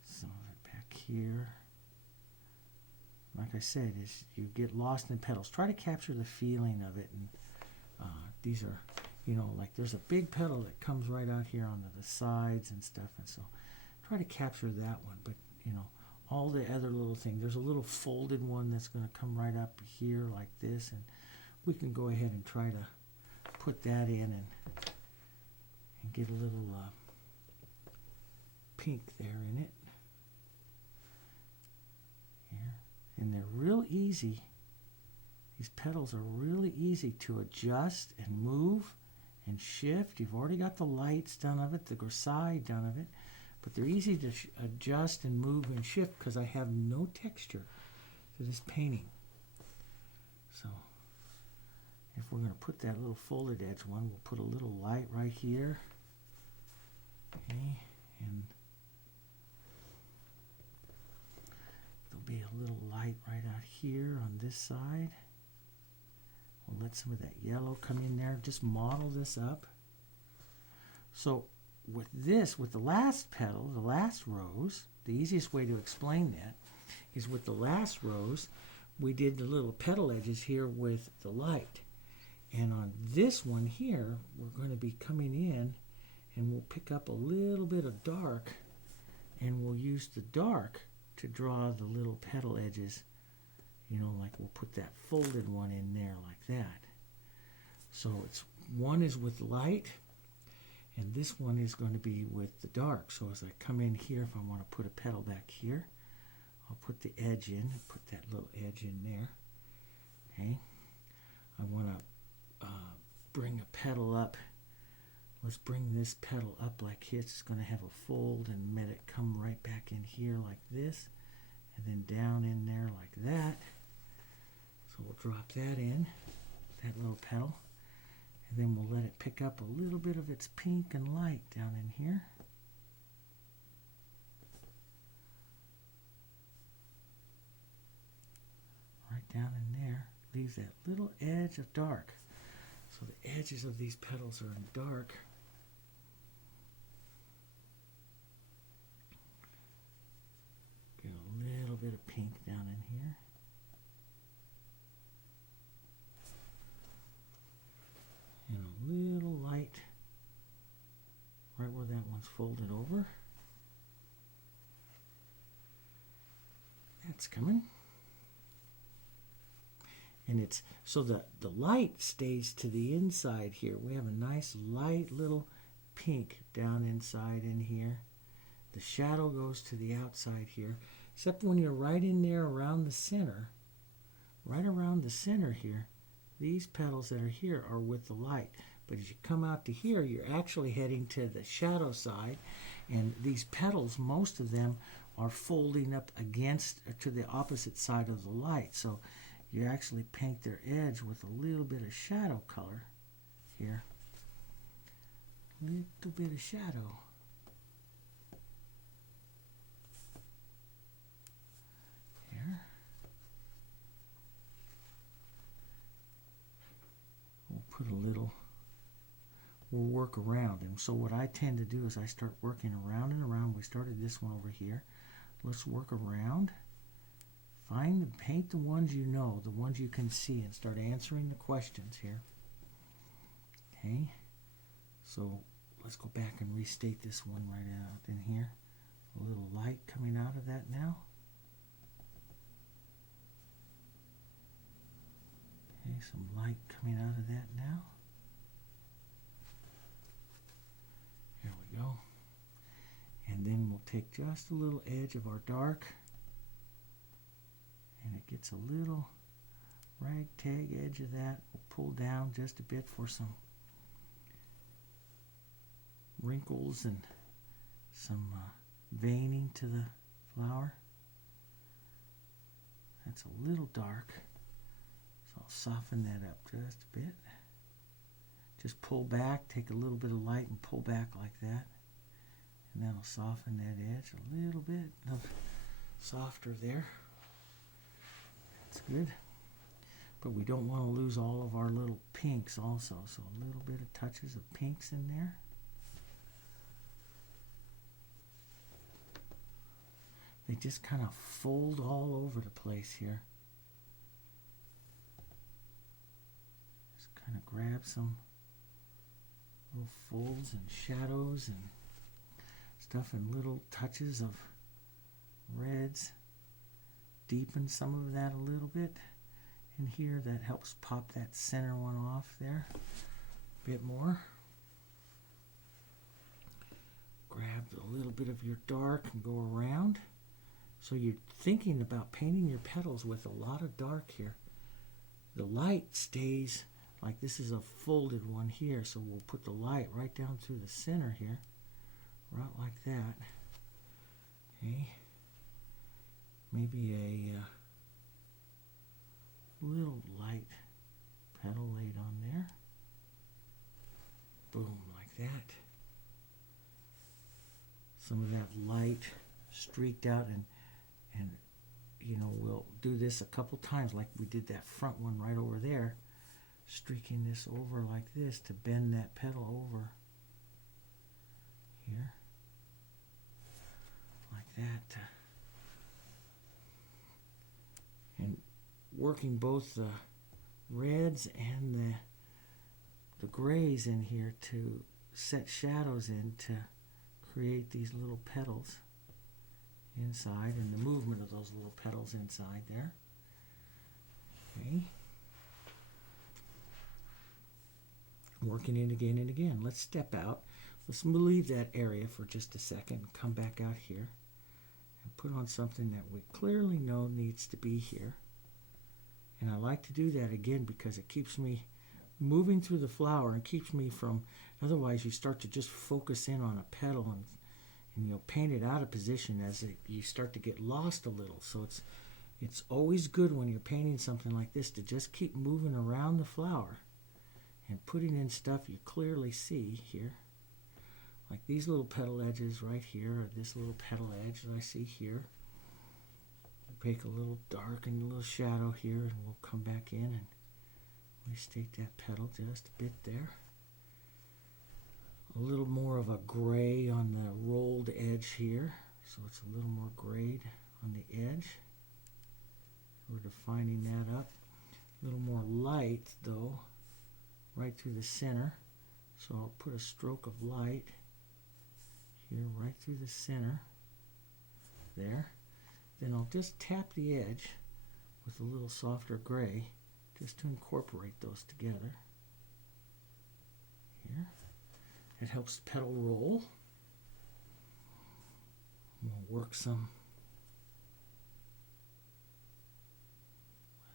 Some of it back here. Like I said, is you get lost in petals. Try to capture the feeling of it. And these are, you know, like there's a big petal that comes right out here onto the sides and stuff. And so try to capture that one. But, you know, all the other little things. There's a little folded one that's going to come right up here like this. And we can go ahead and try to put that in and get a little pink there in it. Here. And they're real easy. These petals are really easy to adjust and move and shift. You've already got the lights done of it, the grisaille done of it, but they're easy to adjust and move and shift because I have no texture to this painting. So if we're going to put that little folded edge one, we'll put a little light right here. Okay, and there'll be a little light right out here on this side. We'll let some of that yellow come in there. Just model this up. So with this, with the last petal, the last rose, the easiest way to explain that is with the last rose, we did the little petal edges here with the light. And on this one here, we're going to be coming in and we'll pick up a little bit of dark and we'll use the dark to draw the little petal edges. You know, like we'll put that folded one in there like that. So it's one is with light, and this one is going to be with the dark. So as I come in here, if I want to put a petal back here, I'll put the edge in, put that little edge in there. Okay. I want to bring a petal up. Let's bring this petal up like this. It's going to have a fold and let it come right back in here like this, and then down in there like that. So we'll drop that in, that little petal, and then we'll let it pick up a little bit of its pink and light down in here. Right down in there, leaves that little edge of dark. So the edges of these petals are in dark. Get a little bit of pink down in here. And a little light right where that one's folded over. That's coming. And it's so the light stays to the inside here. We have a nice light little pink down inside in here. The shadow goes to the outside here, except when you're right in there around the center, right around the center here, these petals that are here are with the light. But as you come out to here, you're actually heading to the shadow side, and these petals, most of them are folding up against to the opposite side of the light. So you actually paint their edge with a little bit of shadow color here. Little bit of shadow. Here. We'll put a little, we'll work around. And so what I tend to do is I start working around and around. We started this one over here. Let's work around. Paint the ones you know, the ones you can see, and start answering the questions here. Okay, so let's go back and restate this one right out in here. A little light coming out of that now. Okay, some light coming out of that now. Here we go. And then we'll take just a little edge of our dark, and it gets a little ragtag edge of that. We'll pull down just a bit for some wrinkles and some veining to the flower. That's a little dark, so I'll soften that up just a bit. Just pull back, take a little bit of light and pull back like that, and that'll soften that edge a little bit softer there. That's good. But we don't want to lose all of our little pinks also. So a little bit of touches of pinks in there. They just kind of fold all over the place here. Just kind of grab some little folds and shadows and stuff and little touches of reds. Deepen some of that a little bit in here. That helps pop that center one off there a bit more. Grab a little bit of your dark and go around. So you're thinking about painting your petals with a lot of dark here. The light stays, like this is a folded one here, so we'll put the light right down through the center here, right like that. Okay. Maybe a little light petal laid on there. Boom, like that. Some of that light streaked out, and you know, we'll do this a couple times like we did that front one right over there, streaking this over like this to bend that petal over here like that, and working both the reds and the grays in here to set shadows in to create these little petals inside, and the movement of those little petals inside there. Okay. Working it again and again. Let's step out. Let's leave that area for just a second. Come back out here and put on something that we clearly know needs to be here. And I like to do that again because it keeps me moving through the flower and keeps me from, otherwise you start to just focus in on a petal and you'll paint it out of position as you start to get lost a little. So it's always good when you're painting something like this to just keep moving around the flower and putting in stuff you clearly see here. Like these little petal edges right here, or this little petal edge that I see here. Make a little dark and a little shadow here, and we'll come back in and restate that petal just a bit there. A little more of a gray on the rolled edge here, so it's a little more grayed on the edge. We're defining that up. A little more light though, right through the center. So I'll put a stroke of light here right through the center there. Then I'll just tap the edge with a little softer gray just to incorporate those together here. It helps the petal roll. We'll work some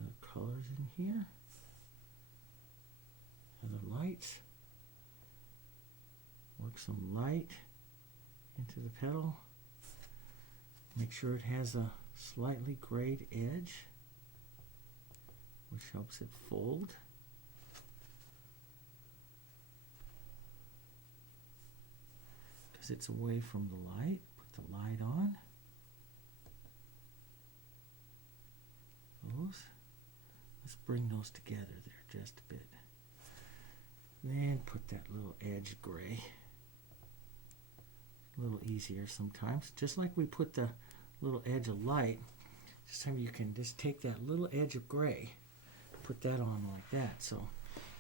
other colors in here. Other lights. Work some light into the petal. Make sure it has a slightly grayed edge, which helps it fold. Because it's away from the light. Put the light on. Those. Let's bring those together there just a bit. Then put that little edge gray. A little easier sometimes. Just like we put the little edge of light, this time you can just take that little edge of gray, put that on like that, so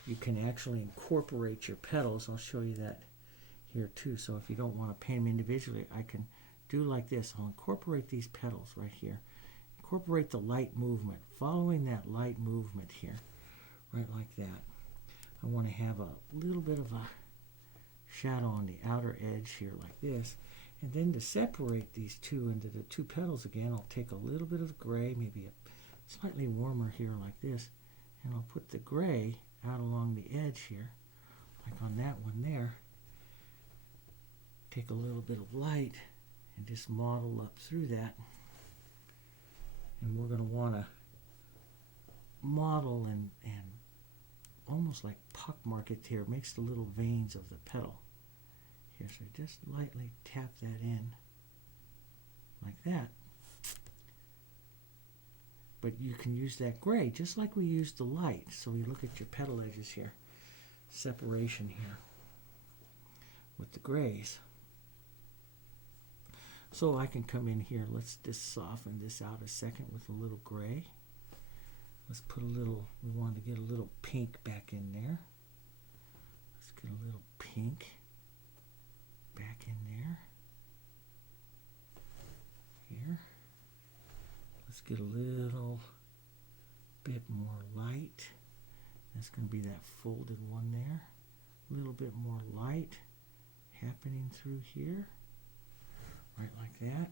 you can actually incorporate your petals. I'll show you that here too. So if you don't want to paint them individually, I can do like this. I'll incorporate these petals right here. Incorporate the light movement, following that light movement here, right like that. I want to have a little bit of a shadow on the outer edge here like this. And then to separate these two into the two petals again, I'll take a little bit of gray, maybe a slightly warmer here like this, and I'll put the gray out along the edge here, like on that one there. Take a little bit of light and just model up through that. And we're going to want to model and almost like pock mark it here. It makes the little veins of the petal. Here, so just lightly tap that in like that. but you can use that gray just like we used the light. So you look at your petal edges here, separation here with the grays. So I can come in here, let's just soften this out a second with a little gray. Let's put a little, we want to get a little pink back in there. Let's get a little pink back in there. Here. Let's get a little bit more light. That's going to be that folded one there. A little bit more light happening through here. Right like that.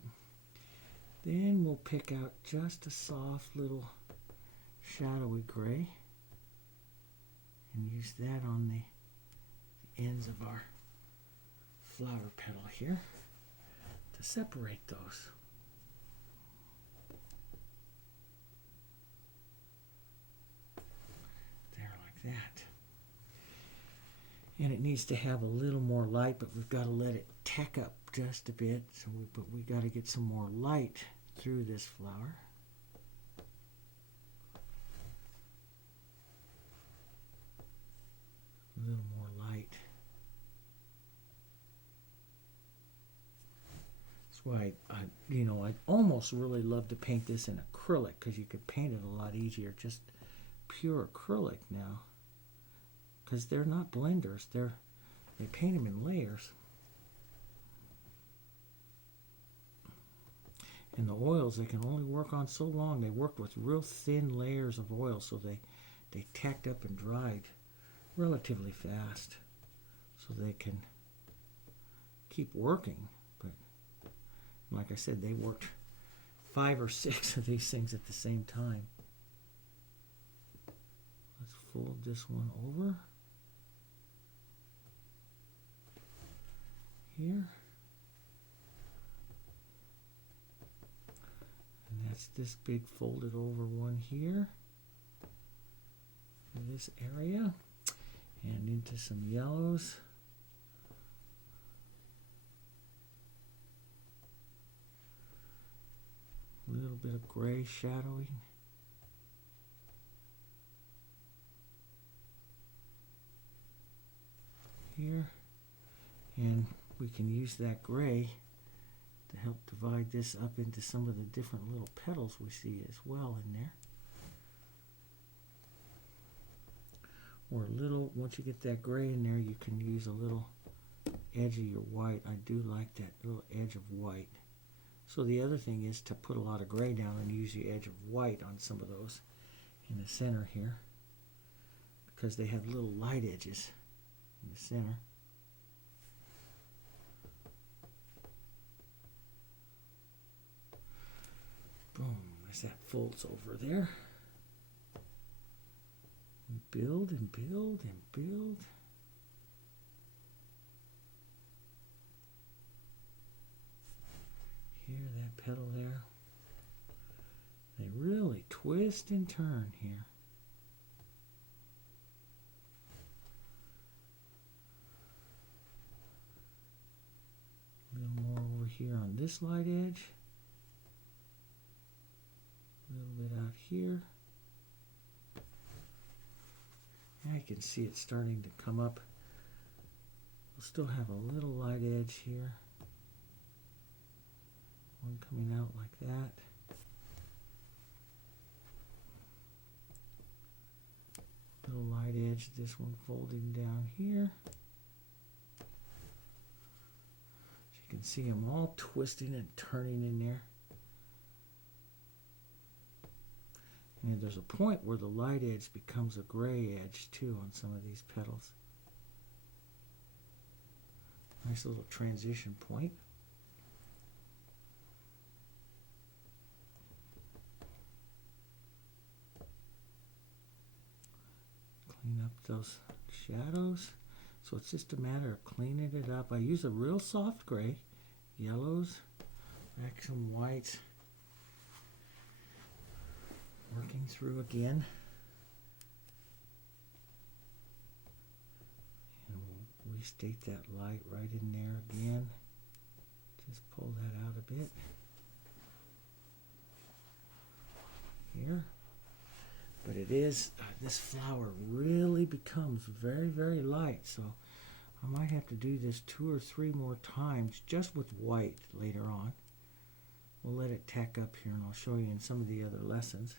Then we'll pick out just a soft little shadowy gray and use that on the ends of our flower petal here to separate those. There, like that. And it needs to have a little more light, but we've got to let it tack up just a bit. But we got to get some more light through this flower. A little more light. That's why I'd almost really love to paint this in acrylic, because you could paint it a lot easier, just pure acrylic now. Because they're not blenders, they paint them in layers. And the oils, they can only work on so long. They worked with real thin layers of oil, so they tacked up and dried relatively fast, so they can keep working. But like I said, they worked 5 or 6 of these things at the same time. Let's fold this one over here. And that's this big folded over one here in this area. And into some yellows. A little bit of gray shadowing. Here. And we can use that gray to help divide this up into some of the different little petals we see as well in there. Or a little, once you get that gray in there, you can use a little edge of your white. I do like that little edge of white. So the other thing is to put a lot of gray down and use the edge of white on some of those in the center here, because they have little light edges in the center. Boom, as that folds over there. Build and build and build. Here, that petal there. They really twist and turn here. A little more over here on this light edge. A little bit out here. I can see it starting to come up. We'll still have a little light edge here. One coming out like that. Little light edge, this one folding down here. You can see them all twisting and turning in there. And there's a point where the light edge becomes a gray edge too on some of these petals. Nice little transition point. Clean up those shadows. So it's just a matter of cleaning it up. I use a real soft gray, yellows, back some whites. Working through again. And we'll restate that light right in there again. Just pull that out a bit. here. But it is, this flower really becomes very, very light. So I might have to do this 2 or 3 more times just with white later on. We'll let it tack up here and I'll show you in some of the other lessons.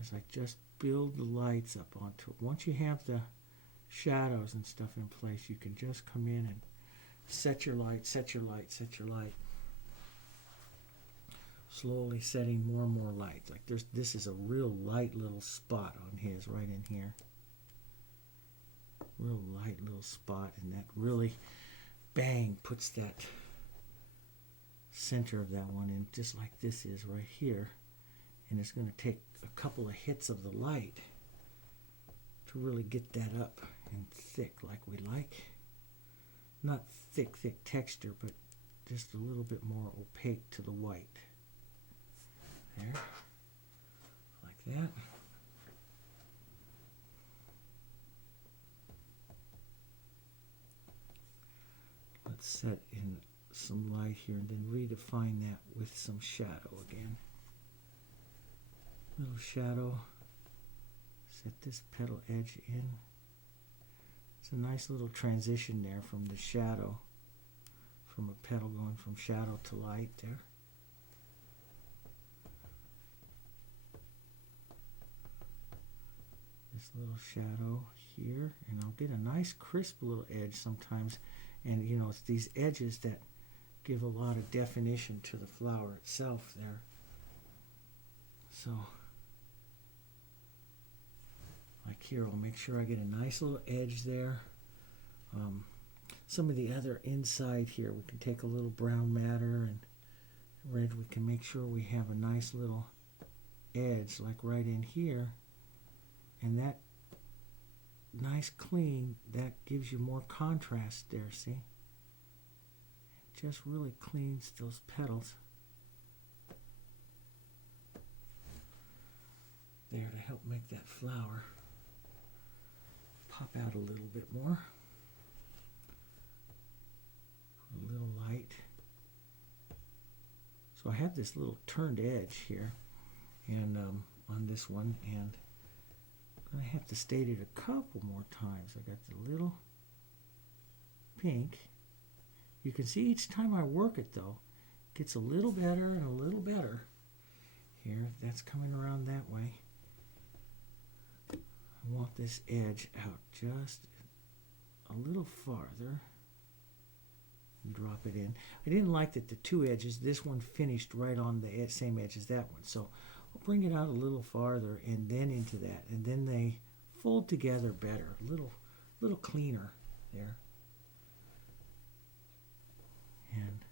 As I just build the lights up onto it. Once you have the shadows and stuff in place, you can just come in and set your light, set your light, set your light. Slowly setting more and more light. Like this is a real light little spot on his right in here. Real light little spot, and that really, bang, puts that center of that one in just like this is right here. And it's going to take a couple of hits of the light to really get that up and thick like we like. Not thick texture, but just a little bit more opaque to the white. There, like that. Let's set in some light here and then redefine that with some shadow again. Little shadow. Set this petal edge in. It's a nice little transition there from the shadow, from a petal going from shadow to light there. This little shadow here, and I'll get a nice crisp little edge sometimes, and you know, it's these edges that give a lot of definition to the flower itself there. So like here, I'll make sure I get a nice little edge there. Some of the other inside here, we can take a little brown matter and red. We can make sure we have a nice little edge like right in here. And that nice clean, that gives you more contrast there, see? It just really cleans those petals there to help make that flower pop out a little bit more. A little light. So I have this little turned edge here and on this one, and I have to state it a couple more times. I got the little pink. You can see each time I work it though, it gets a little better and a little better. Here, that's coming around that way. I want this edge out just a little farther and drop it in. I didn't like that the two edges, this one finished right on the same edge as that one. So I'll bring it out a little farther and then into that, and then they fold together better, a little cleaner there. And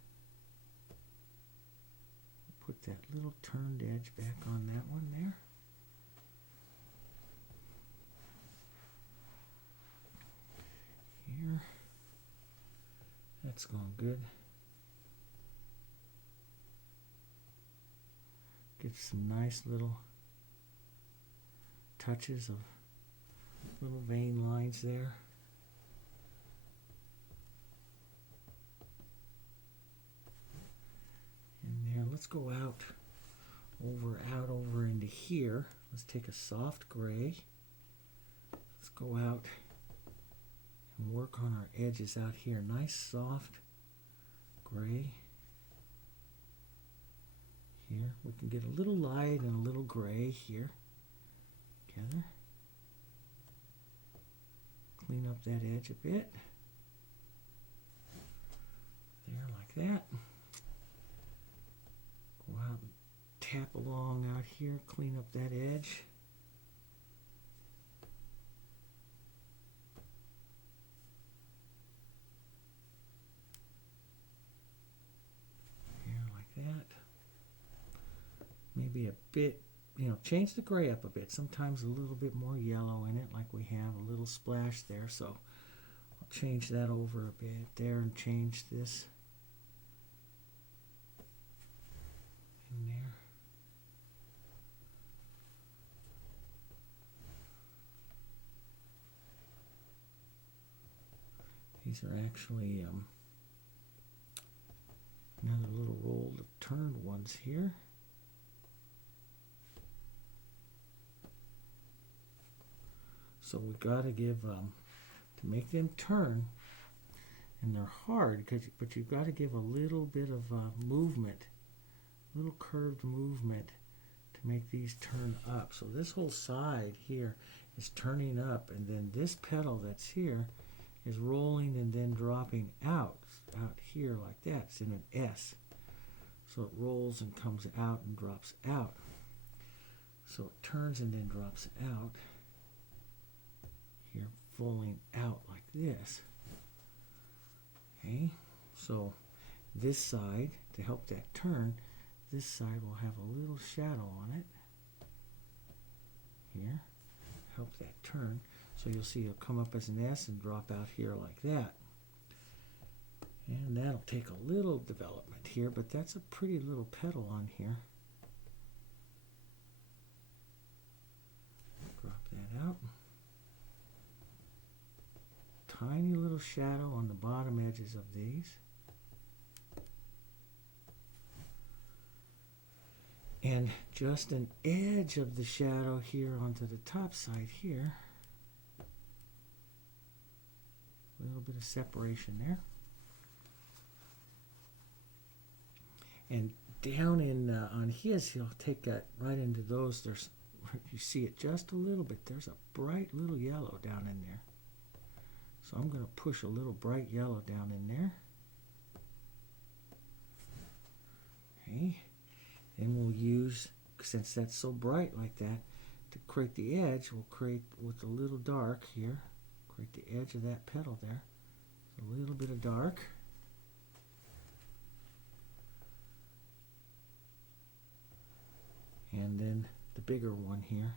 put that little turned edge back on that one there. Here. That's going good. Get some nice little touches of little vein lines there. And there, let's go out over into here. Let's take a soft gray. Let's go out and work on our edges out here. Nice soft gray. Here, we can get a little light and a little gray here together. Clean up that edge a bit. There, like that. Go out and tap along out here, clean up that edge. Here, like that. Maybe a bit, change the gray up a bit. Sometimes a little bit more yellow in it, like we have a little splash there. So I'll change that over a bit there and change this in there. These are actually another little roll of turned ones here. So we got to give, to make them turn, and they're hard, but you've got to give a little bit of movement, little curved movement to make these turn up. So this whole side here is turning up, and then this petal that's here is rolling and then dropping out here like that. It's in an S. So it rolls and comes out and drops out. So it turns and then drops out. Here, falling out like this. Okay, so this side, to help that turn, this side will have a little shadow on it. Here, help that turn. So you'll see it'll come up as an S and drop out here like that. And that'll take a little development here, but that's a pretty little petal on here. Drop that out. Tiny little shadow on the bottom edges of these. And just an edge of the shadow here onto the top side here. A little bit of separation there. And down in on his, he'll take that right into those. There's, you see it just a little bit. There's a bright little yellow down in there. So I'm going to push a little bright yellow down in there. Okay. Then we'll use, since that's so bright like that, to create the edge, we'll create with a little dark here. Create the edge of that petal there. A little bit of dark. And then the bigger one here,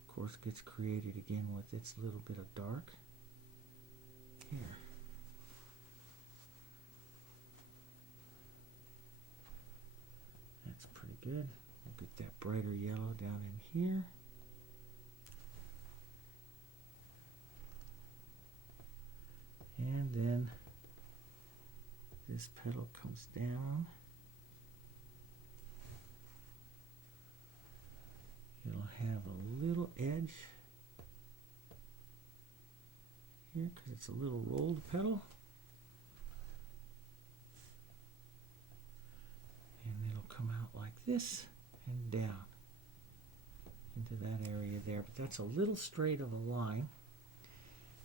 of course, gets created again with its little bit of dark here. That's pretty good. We'll get that brighter yellow down in here. And then this petal comes down. It'll have a little edge here because it's a little rolled petal. And it'll come out like this and down into that area there. But that's a little straight of a line.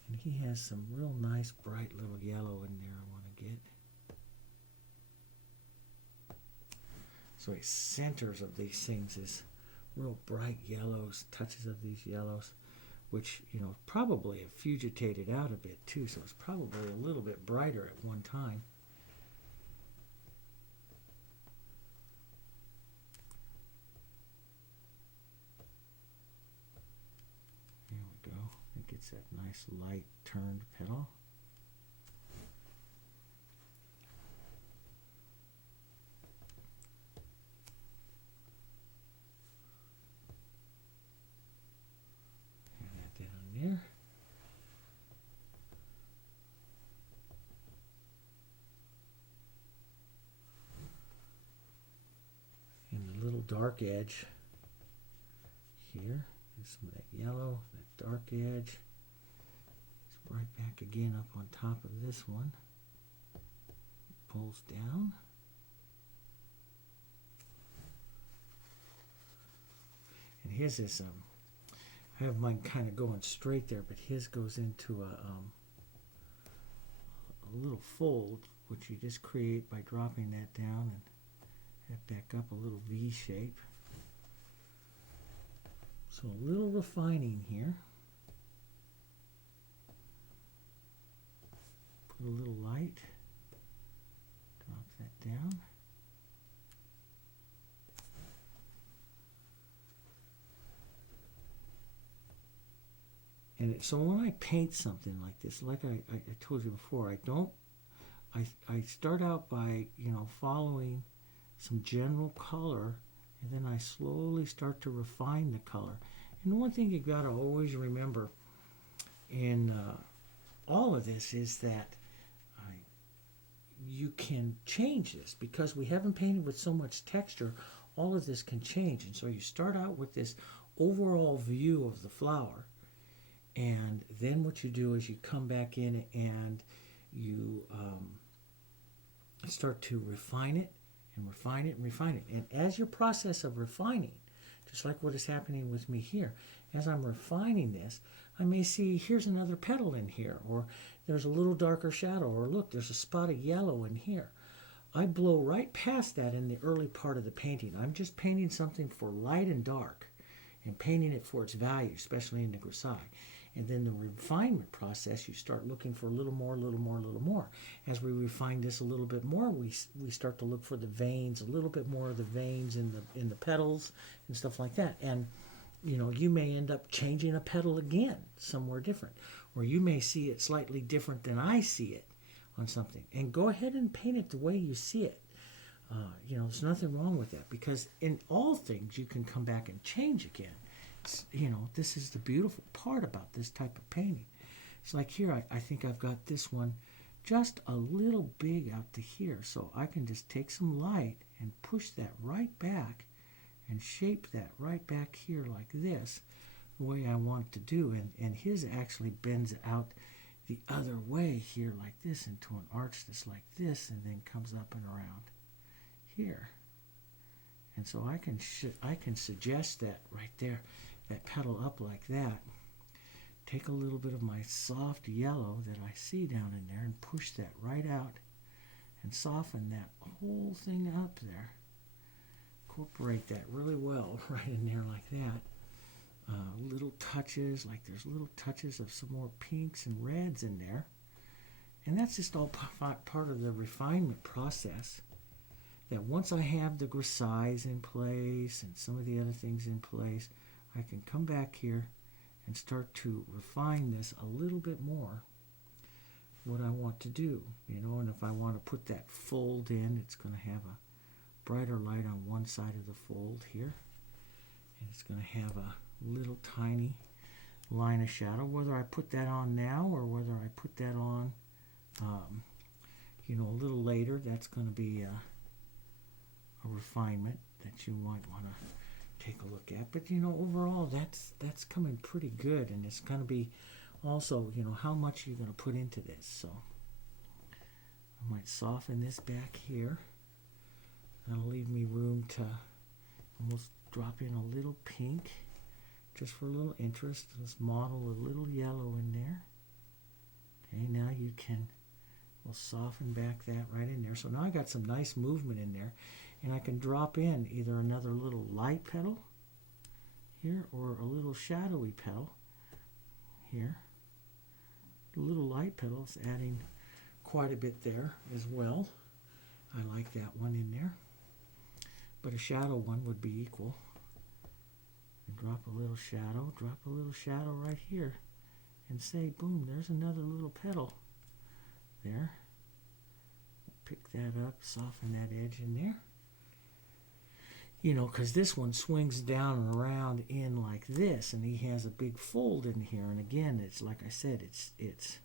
And he has some real nice bright little yellow in there I want to get. So his centers of these things is real bright yellows, touches of these yellows, which, you know, probably have fugitated out a bit too, so it's probably a little bit brighter at one time. There we go. It gets that nice light turned petal. There. And the little dark edge here, there's some of that yellow, that dark edge. It's right back again up on top of this one. It pulls down. And here's this I have mine kind of going straight there, but his goes into a little fold, which you just create by dropping that down and that back up, a little V shape. So a little refining here. Put a little light, drop that down. And so when I paint something like this, like I told you before, I start out by, you know, following some general color, and then I slowly start to refine the color. And one thing you've got to always remember in all of this is that you can change this, because we haven't painted with so much texture. All of this can change, and so you start out with this overall view of the flower. And then what you do is you come back in and you start to refine it and refine it and refine it. And as your process of refining, just like what is happening with me here, as I'm refining this, I may see here's another petal in here, or there's a little darker shadow, or look, there's a spot of yellow in here. I blow right past that in the early part of the painting. I'm just painting something for light and dark and painting it for its value, especially in the grisaille. And then the refinement process, you start looking for a little more, a little more, a little more. As we refine this a little bit more, we start to look for the veins, a little bit more of the veins in the petals and stuff like that. And you may end up changing a petal again somewhere different, or you may see it slightly different than I see it on something. And go ahead and paint it the way you see it. There's nothing wrong with that, because in all things you can come back and change again. This is the beautiful part about this type of painting. It's like here, I think I've got this one just a little big out to here, so I can just take some light and push that right back and shape that right back here like this, the way I want to do. And his actually bends out the other way here like this into an arch that's like this, and then comes up and around here. And so I can suggest that right there, that petal up like that. Take a little bit of my soft yellow that I see down in there and push that right out and soften that whole thing up there. Incorporate that really well right in there like that. Little touches, like there's little touches of some more pinks and reds in there. And that's just all part of the refinement process. That once I have the grisailles in place and some of the other things in place, I can come back here and start to refine this a little bit more, what I want to do. And if I want to put that fold in, it's going to have a brighter light on one side of the fold here. And it's going to have a little tiny line of shadow, whether I put that on now or whether I put that on a little later. That's going to be a refinement that you might want to take a look at. But overall that's coming pretty good, and it's going to be also how much you're going to put into this. So I might soften this back here. That'll leave me room to almost drop in a little pink just for a little interest. Let's model a little yellow in there. Okay, now we'll soften back that right in there. So now I got some nice movement in there, and I can drop in either another little light petal here or a little shadowy petal here. The little light petal is adding quite a bit there as well. I like that one in there. But a shadow one would be equal. And drop a little shadow right here. And say, boom, there's another little petal there. Pick that up, soften that edge in there. Because this one swings down and around in like this, and he has a big fold in here. And again, it's like I said, it's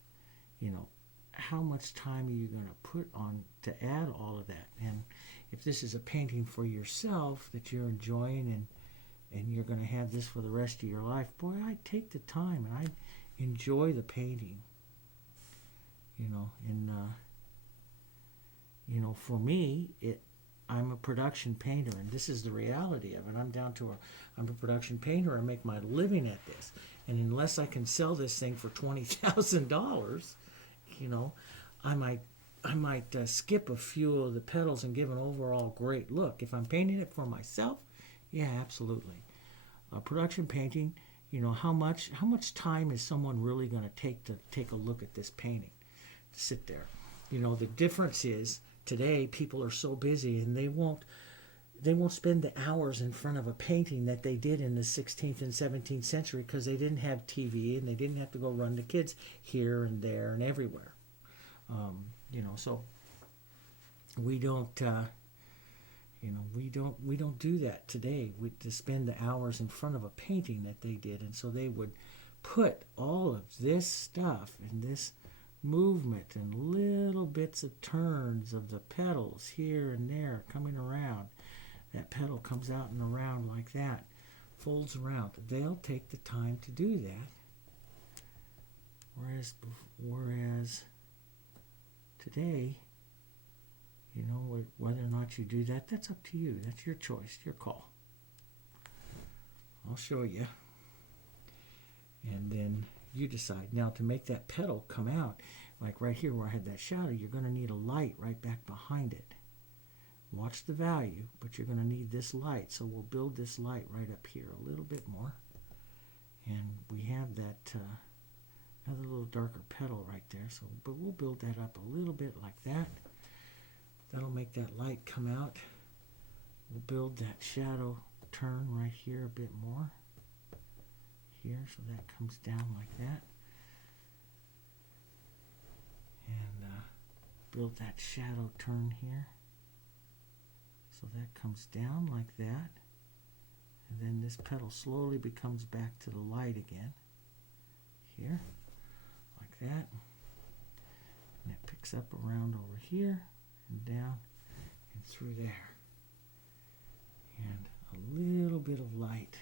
how much time are you going to put on to add all of that? And if this is a painting for yourself that you're enjoying and you're going to have this for the rest of your life, boy, I'd take the time and I'd enjoy the painting. For me, I'm a production painter, and this is the reality of it. I'm a production painter. I make my living at this, and unless I can sell this thing for $20,000, I might skip a few of the petals and give an overall great look. If I'm painting it for myself, yeah, absolutely. Production painting, how much time is someone really going to take a look at this painting, to sit there? The difference is today people are so busy, and they won't spend the hours in front of a painting that they did in the 16th and 17th century, because they didn't have TV and they didn't have to go run the kids here and there and everywhere. So we don't do that today. To spend the hours in front of a painting that they did, and so they would put all of this stuff and this movement and little bits of turns of the petals here and there coming around. That petal comes out and around like that, folds around. They'll take the time to do that. Whereas today, you know, whether or not you do that, that's up to you. That's your choice, your call. I'll show you. And then you decide. Now to make that petal come out, like right here where I had that shadow, you're going to need a light right back behind it. Watch the value, but you're going to need this light. So we'll build this light right up here a little bit more. And we have that another little darker petal right there. So, but we'll build that up a little bit like that. That'll make that light come out. We'll build that shadow turn right here a bit more. Here, so that comes down like that. And build that shadow turn here. So that comes down like that. And then this petal slowly becomes back to the light again. Here, like that. And it picks up around over here and down and through there. And a little bit of light.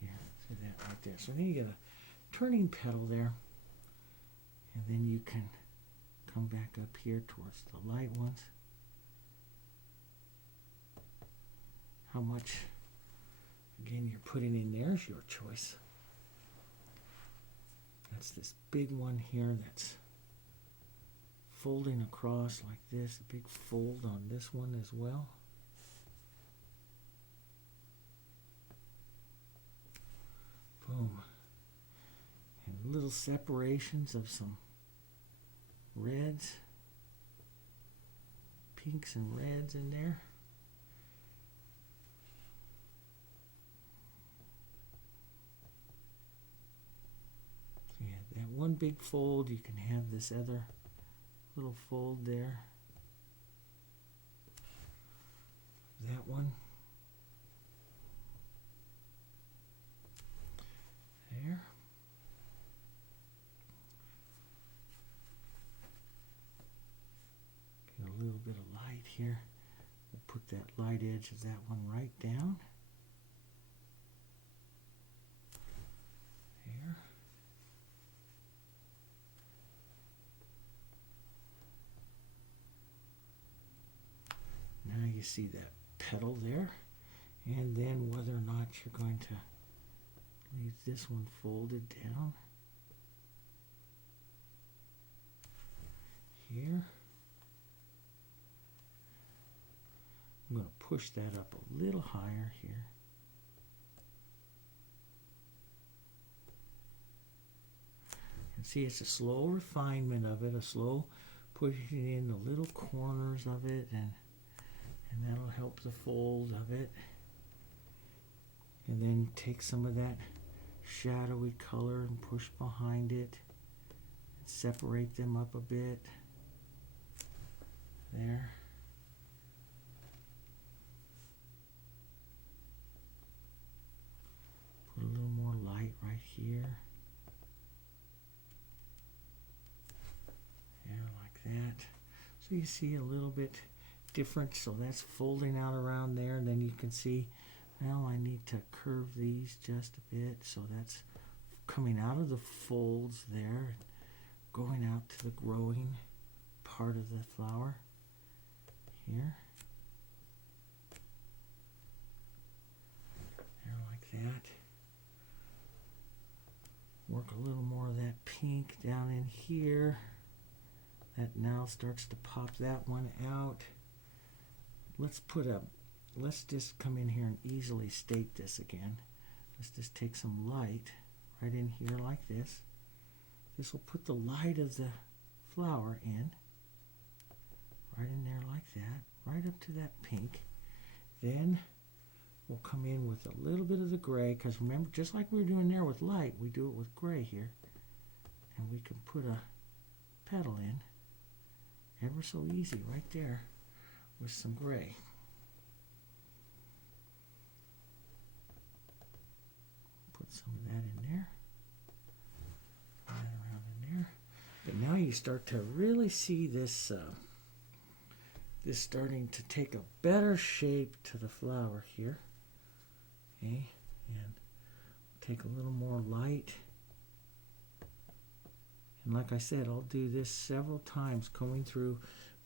Here, see that right there. So then you get a turning petal there. And then you can come back up here towards the light ones. How much, again, you're putting in there is your choice. That's this big one here that's folding across like this, a big fold on this one as well. Boom. And little separations of some reds, pinks and reds in there. So yeah, that one big fold, you can have this other little fold there. That one. There. Get a little bit of light here. We'll put that light edge of that one right down. There. Now you see that petal there. And then whether or not you're going to leave this one folded down. Here. I'm going to push that up a little higher here. And see, it's a slow refinement of it, a slow pushing in the little corners of it, and that'll help the fold of it. And then take some of that shadowy color and push behind it. Separate them up a bit. There. Put a little more light right here. Yeah, like that. So you see a little bit different. So that's folding out around there. And then you can see, well, I need to curve these just a bit. So that's coming out of the folds there, going out to the growing part of the flower here. There, like that. Work a little more of that pink down in here. That now starts to pop that one out. Let's just come in here and easily state this again. Let's just take some light right in here like this. This will put the light of the flower in. Right in there like that. Right up to that pink. Then we'll come in with a little bit of the gray, because remember, just like we were doing there with light, we do it with gray here. And we can put a petal in. Ever so easy right there with some gray. Put some of that in there. That around in there. But now you start to really see this this starting to take a better shape to the flower here. Okay, and take a little more light. And like I said, I'll do this several times, going through,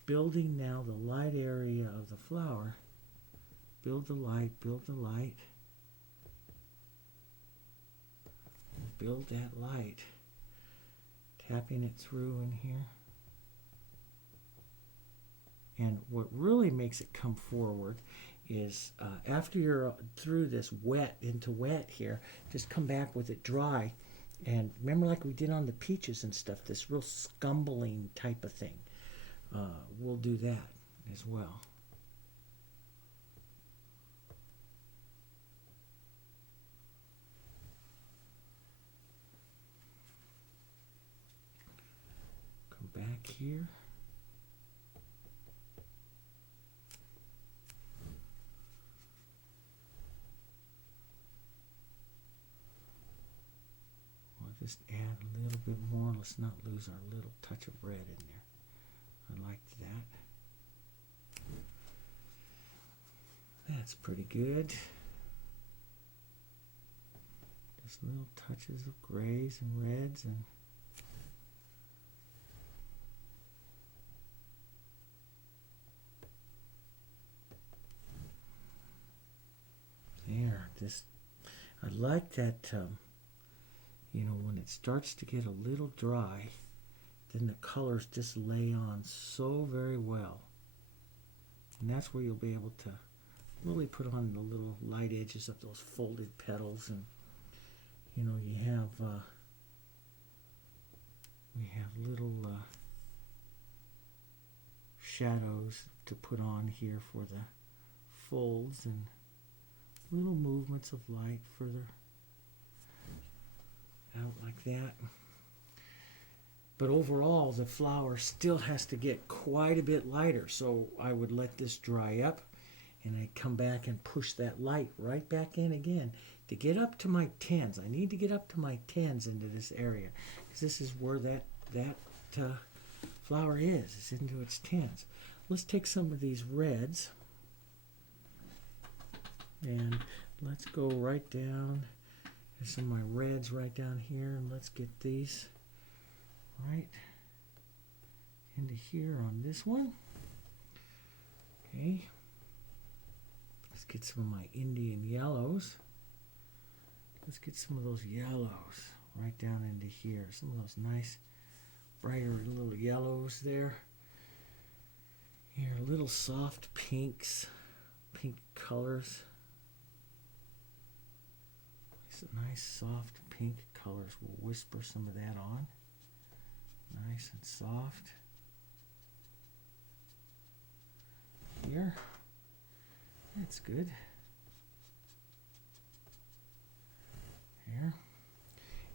building now the light area of the flower. Build the light, build the light. Build that light. Tapping it through in here. And what really makes it come forward is after you're through this wet into wet here, just come back with it dry. And remember, like we did on the peaches and stuff, this real scumbling type of thing. We'll do that as well. Come back here. Just add a little bit more. Let's not lose our little touch of red in there. I liked that. That's pretty good. Just little touches of grays and reds and there. Just I like that. You know, when it starts to get a little dry, then the colors just lay on so very well. And that's where you'll be able to really put on the little light edges of those folded petals. And, you know, we have little shadows to put on here for the folds and little movements of light further out like that. But overall, the flower still has to get quite a bit lighter, so I would let this dry up and I come back and push that light right back in again to get up to my 10s. I need to get up to my 10s into this area because this is where that flower is. It's into its 10s. Let's take some of these reds and let's go right down. There's some of my reds right down here, and let's get these right into here on this one. Okay. Let's get some of my Indian yellows. Let's get some of those yellows right down into here. Some of those nice, brighter little yellows there. Here, little soft pinks, pink colors. Some nice soft pink colors. We'll whisper some of that on. Nice and soft. Here. That's good. Here.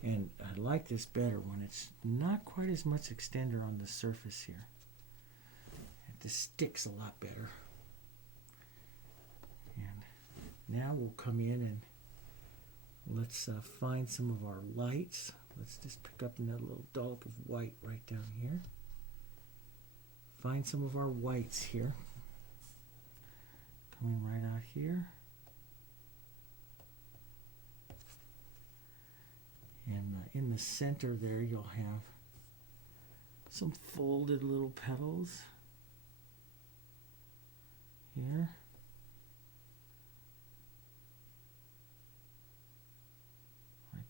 And I like this better when it's not quite as much extender on the surface here. This sticks a lot better. And now we'll come in and let's find some of our lights. Let's just pick up another little dollop of white right down here. Find some of our whites here. Coming right out here. And in the center there you'll have some folded little petals. Here.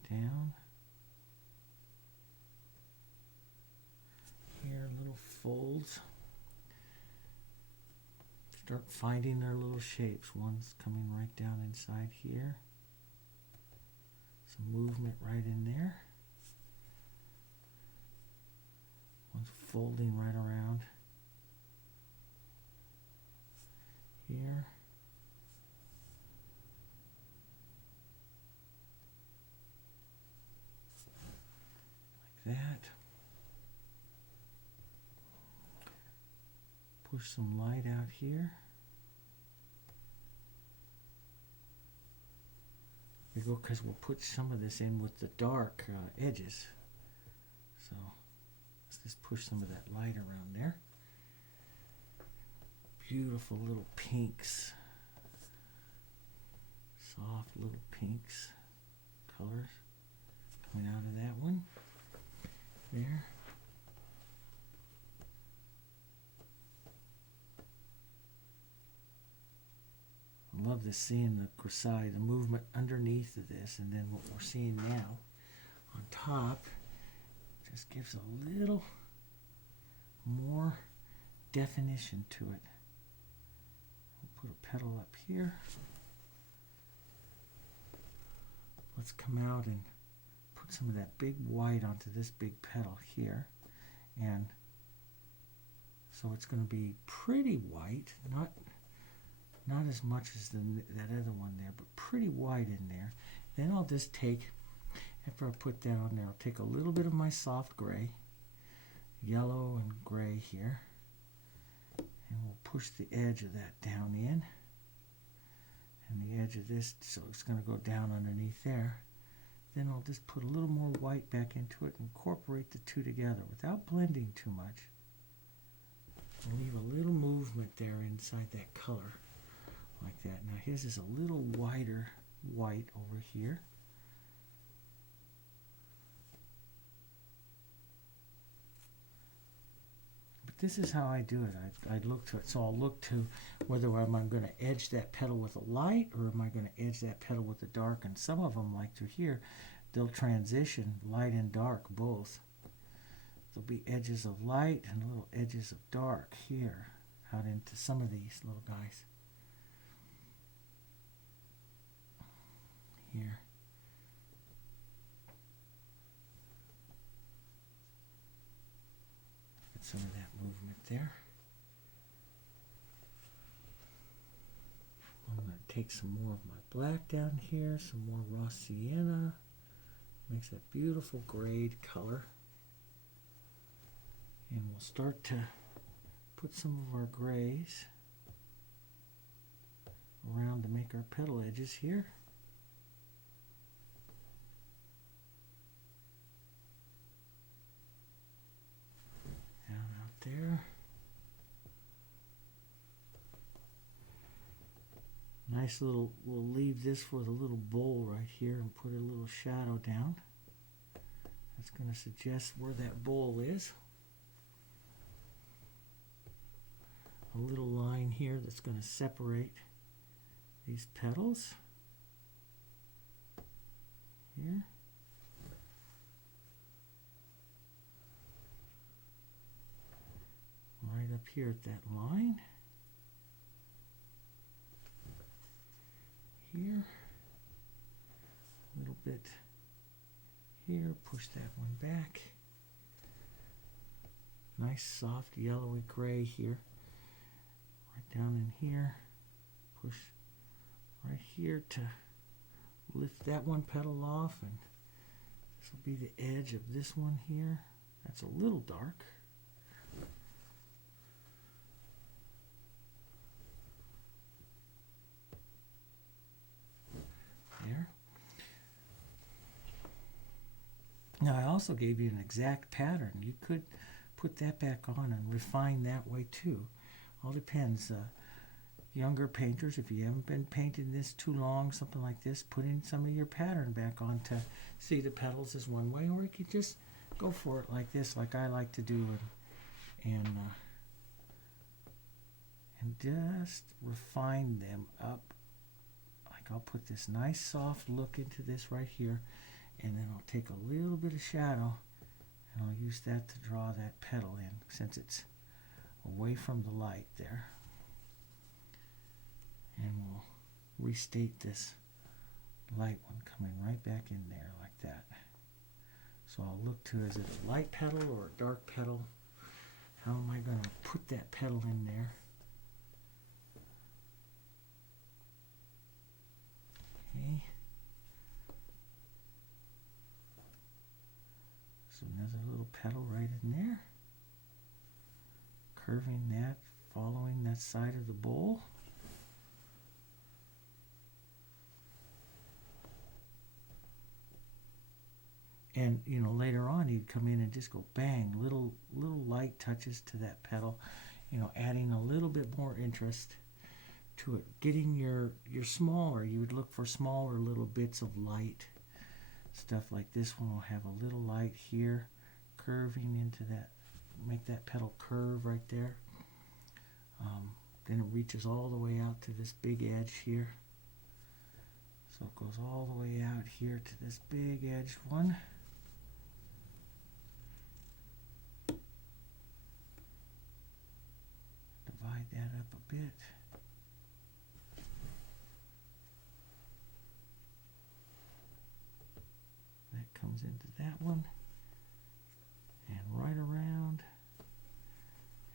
Down here, little folds. Start finding their little shapes. One's coming right down inside here. Some movement right in there. One's folding right around here. That. Push some light out here. We go because we'll put some of this in with the dark edges. So let's just push some of that light around there. Beautiful little pinks. Soft little pinks colors coming out of that one. There. I love this, seeing the grisaille, the movement underneath of this, and then what we're seeing now on top just gives a little more definition to it. We'll put a petal up here. Let's come out and put some of that big white onto this big petal here. And so it's going to be pretty white, not as much as that other one there, but pretty white in there. Then I'll just take, after I put that on there, I'll take a little bit of my soft gray, yellow and gray here, and we'll push the edge of that down in, and the edge of this, so it's going to go down underneath there. Then I'll just put a little more white back into it and incorporate the two together without blending too much. And leave a little movement there inside that color, like that. Now his is a little wider white over here. But this is how I do it. I look to it. So I'll look to whether am I going to edge that petal with a light or am I going to edge that petal with a dark. And some of them, like through here, they'll transition light and dark both. There'll be edges of light and little edges of dark here out into some of these little guys. Here. Get some of that movement there. I'm going to take some more of my black down here, some more raw sienna. Makes that beautiful grayed color. And we'll start to put some of our grays around to make our petal edges here. Down out there. Nice little, we'll leave this for the little bowl right here and put a little shadow down. That's going to suggest where that bowl is. A little line here that's going to separate these petals here. Right up here at that line. Here. A little bit here. Push that one back. Nice soft yellowy gray here. Right down in here, push right here to lift that one petal off, and this will be the edge of this one here. That's a little dark. There. Now I also gave you an exact pattern. You could put that back on and refine that way too. All depends. Younger painters, if you haven't been painting this too long, something like this, putting some of your pattern back on to see the petals is one way, or you could just go for it like this, like I like to do, and just refine them up. Like I'll put this nice soft look into this right here, and then I'll take a little bit of shadow, and I'll use that to draw that petal in, since it's away from the light there. And we'll restate this light one coming right back in there like that. So I'll look to, is it a light petal or a dark petal? How am I going to put that petal in there? Okay. So another little petal right in there. Curving that, following that side of the bowl. And you know, later on you'd come in and just go bang, little light touches to that petal, you know, adding a little bit more interest to it. Getting your smaller, you would look for smaller little bits of light stuff like this one will have a little light here curving into that, make that petal curve right there. Then it reaches all the way out to this big edge here. So it goes all the way out here to this big edged one. Divide that up a bit. That comes into that one. And right around.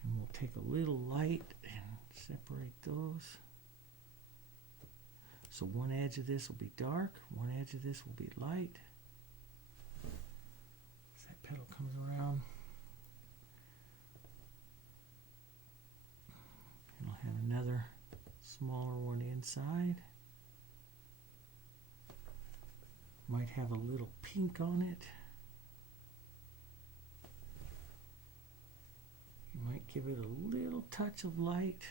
And we'll take a little light and separate those. So one edge of this will be dark, one edge of this will be light. As that petal comes around, and I'll have another smaller one inside. Might have a little pink on it. You might give it a little touch of light.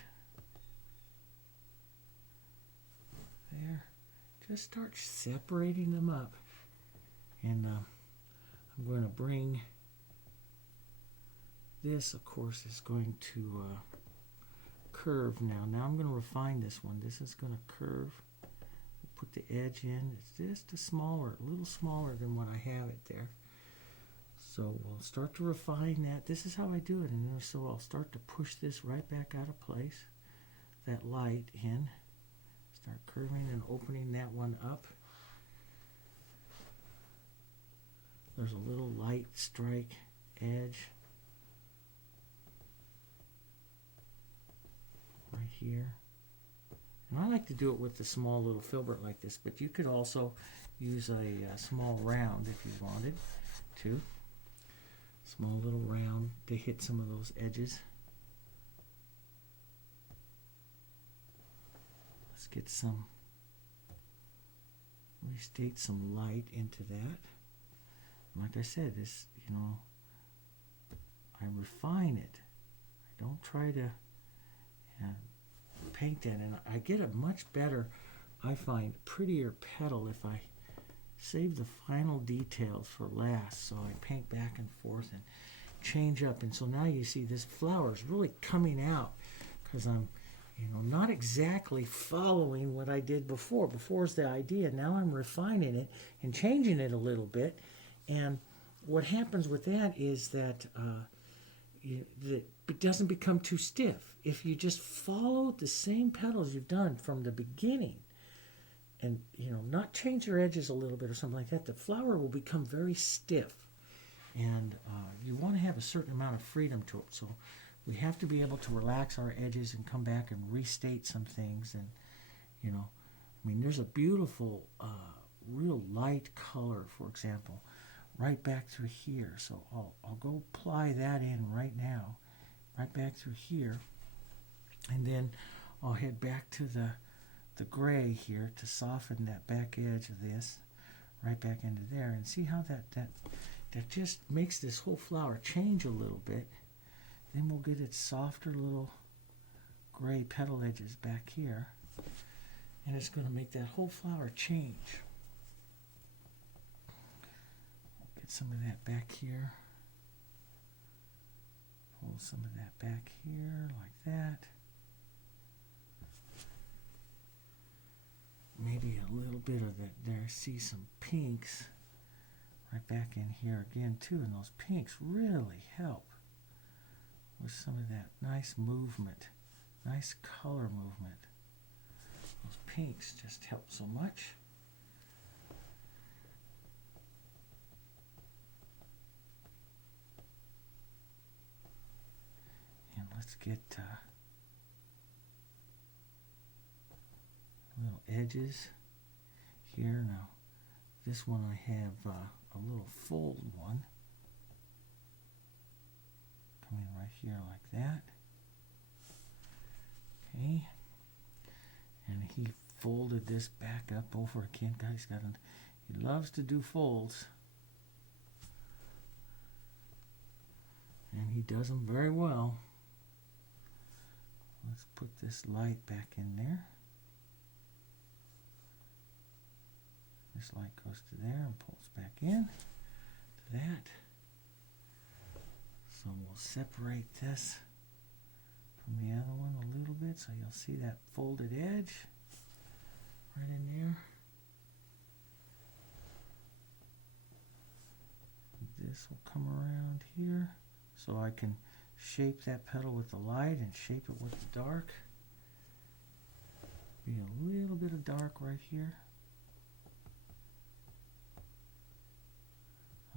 There. Just start separating them up. And I'm going to bring this, of course, is going to curve now. Now I'm going to refine this one. This is going to curve. Put the edge in. It's just a little smaller than what I have it there. So we'll start to refine that. This is how I do it. And then, so I'll start to push this right back out of place. That light in. Start curving and opening that one up. There's a little light strike edge right here. And I like to do it with a small little filbert like this, but you could also use a small round if you wanted to. Small little round to hit some of those edges. Let's get some, restate some light into that. Like I said, this, I refine it. I don't try to paint that, and I get a much better, I find, prettier petal if I save the final details for last. So I paint back and forth and change up, and so now you see this flower is really coming out because I'm not exactly following what I did before. Before's the idea. Now I'm refining it and changing it a little bit. And what happens with that is that it doesn't become too stiff. If you just follow the same petals you've done from the beginning and, not change your edges a little bit or something like that, the flower will become very stiff. And you want to have a certain amount of freedom to it. So we have to be able to relax our edges and come back and restate some things. And, there's a beautiful, real light color, for example, right back through here. So I'll go apply that in right now, right back through here. And then I'll head back to the gray here to soften that back edge of this, right back into there. And see how that just makes this whole flower change a little bit. Then we'll get its softer little gray petal edges back here. And it's going to make that whole flower change. Get some of that back here. Pull some of that back here like that. Maybe a little bit of that there. See some pinks right back in here again too. And those pinks really help with some of that nice movement, nice color movement. Those pinks just help so much. And let's get little edges here. Now, this one I have a little fold one coming right here like that. Okay, and he folded this back up over again. Guys, he loves to do folds, and he does them very well. Let's put this light back in there. This light goes to there and pulls back in to that. So we'll separate this from the other one a little bit, so you'll see that folded edge right in there. This will come around here, so I can shape that petal with the light and shape it with the dark. Be a little bit of dark right here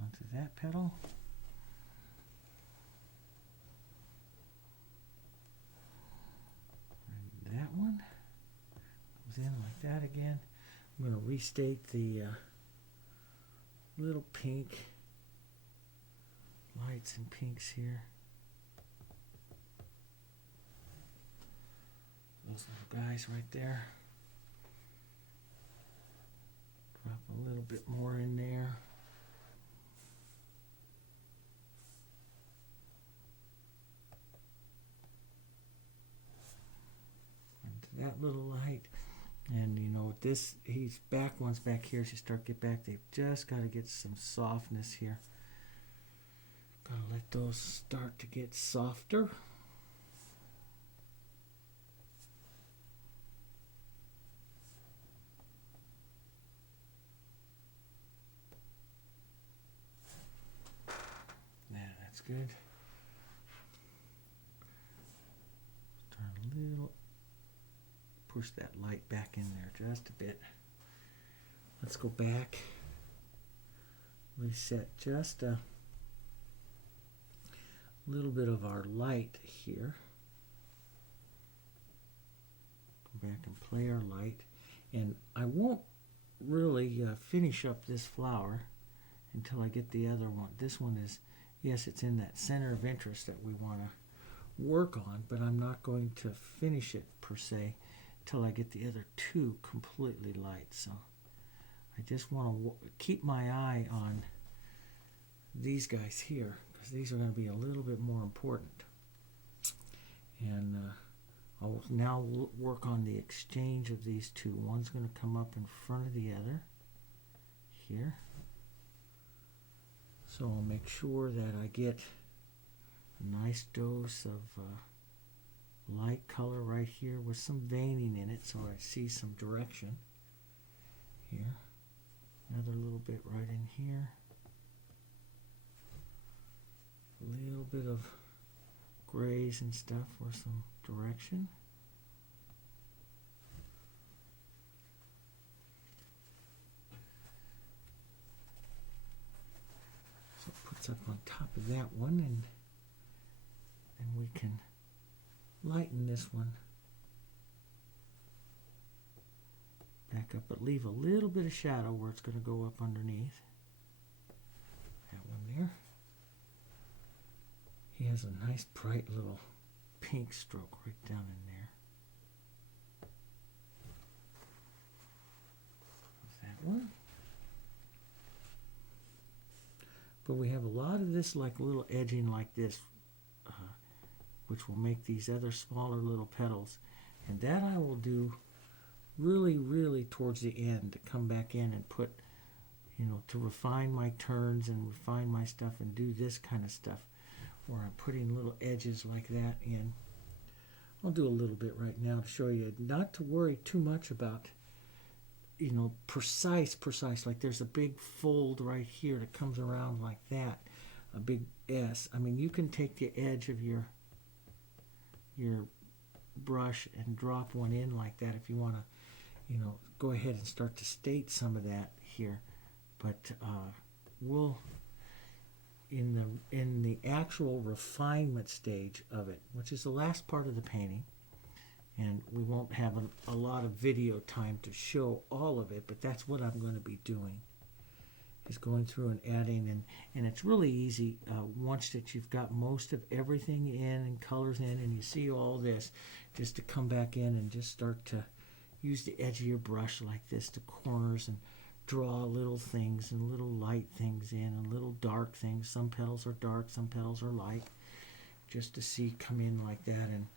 onto that petal. And that one goes in like that again. I'm going to restate the little pink lights and pinks here. Those little guys right there. Drop a little bit more in there. And that little light. And you know, this, these back ones back here, as you start to get back, they've just got to get some softness here. Gotta let those start to get softer. Yeah, that's good. Turn a little, push that light back in there just a bit. Let's go back, reset just a little bit of our light here. Go back and play our light, and I won't really finish up this flower until I get the other one. This one is, yes, it's in that center of interest that we want to work on, but I'm not going to finish it per se until I get the other two completely light. So I just want to keep my eye on these guys here, because these are going to be a little bit more important. And I'll now work on the exchange of these two. One's going to come up in front of the other here. So I'll make sure that I get a nice dose of light color right here with some veining in it, so I see some direction here. Another little bit right in here. A little bit of grays and stuff for some direction. So it puts up on top of that one, and we can lighten this one back up, but leave a little bit of shadow where it's going to go up underneath. That one there. He has a nice bright little pink stroke right down in there. There's that one. But we have a lot of this like little edging like this, which will make these other smaller little petals. And that I will do really towards the end, to come back in and put, you know, to refine my turns and refine my stuff and do this kind of stuff, where I'm putting little edges like that in. I'll do a little bit right now to show you, not to worry too much about, you know, precise, like there's a big fold right here that comes around like that, a big S. I mean, you can take the edge of your brush and drop one in like that if you want to, you know, go ahead and start to state some of that here. But we'll, in the actual refinement stage of it, which is the last part of the painting, and we won't have a lot of video time to show all of it, but that's what I'm going to be doing, is going through and adding, and it's really easy once that you've got most of everything in and colors in and you see all this, just to come back in and just start to use the edge of your brush like this to corners and draw little things and little light things in and little dark things. Some petals are dark, some petals are light, just to see come in like that and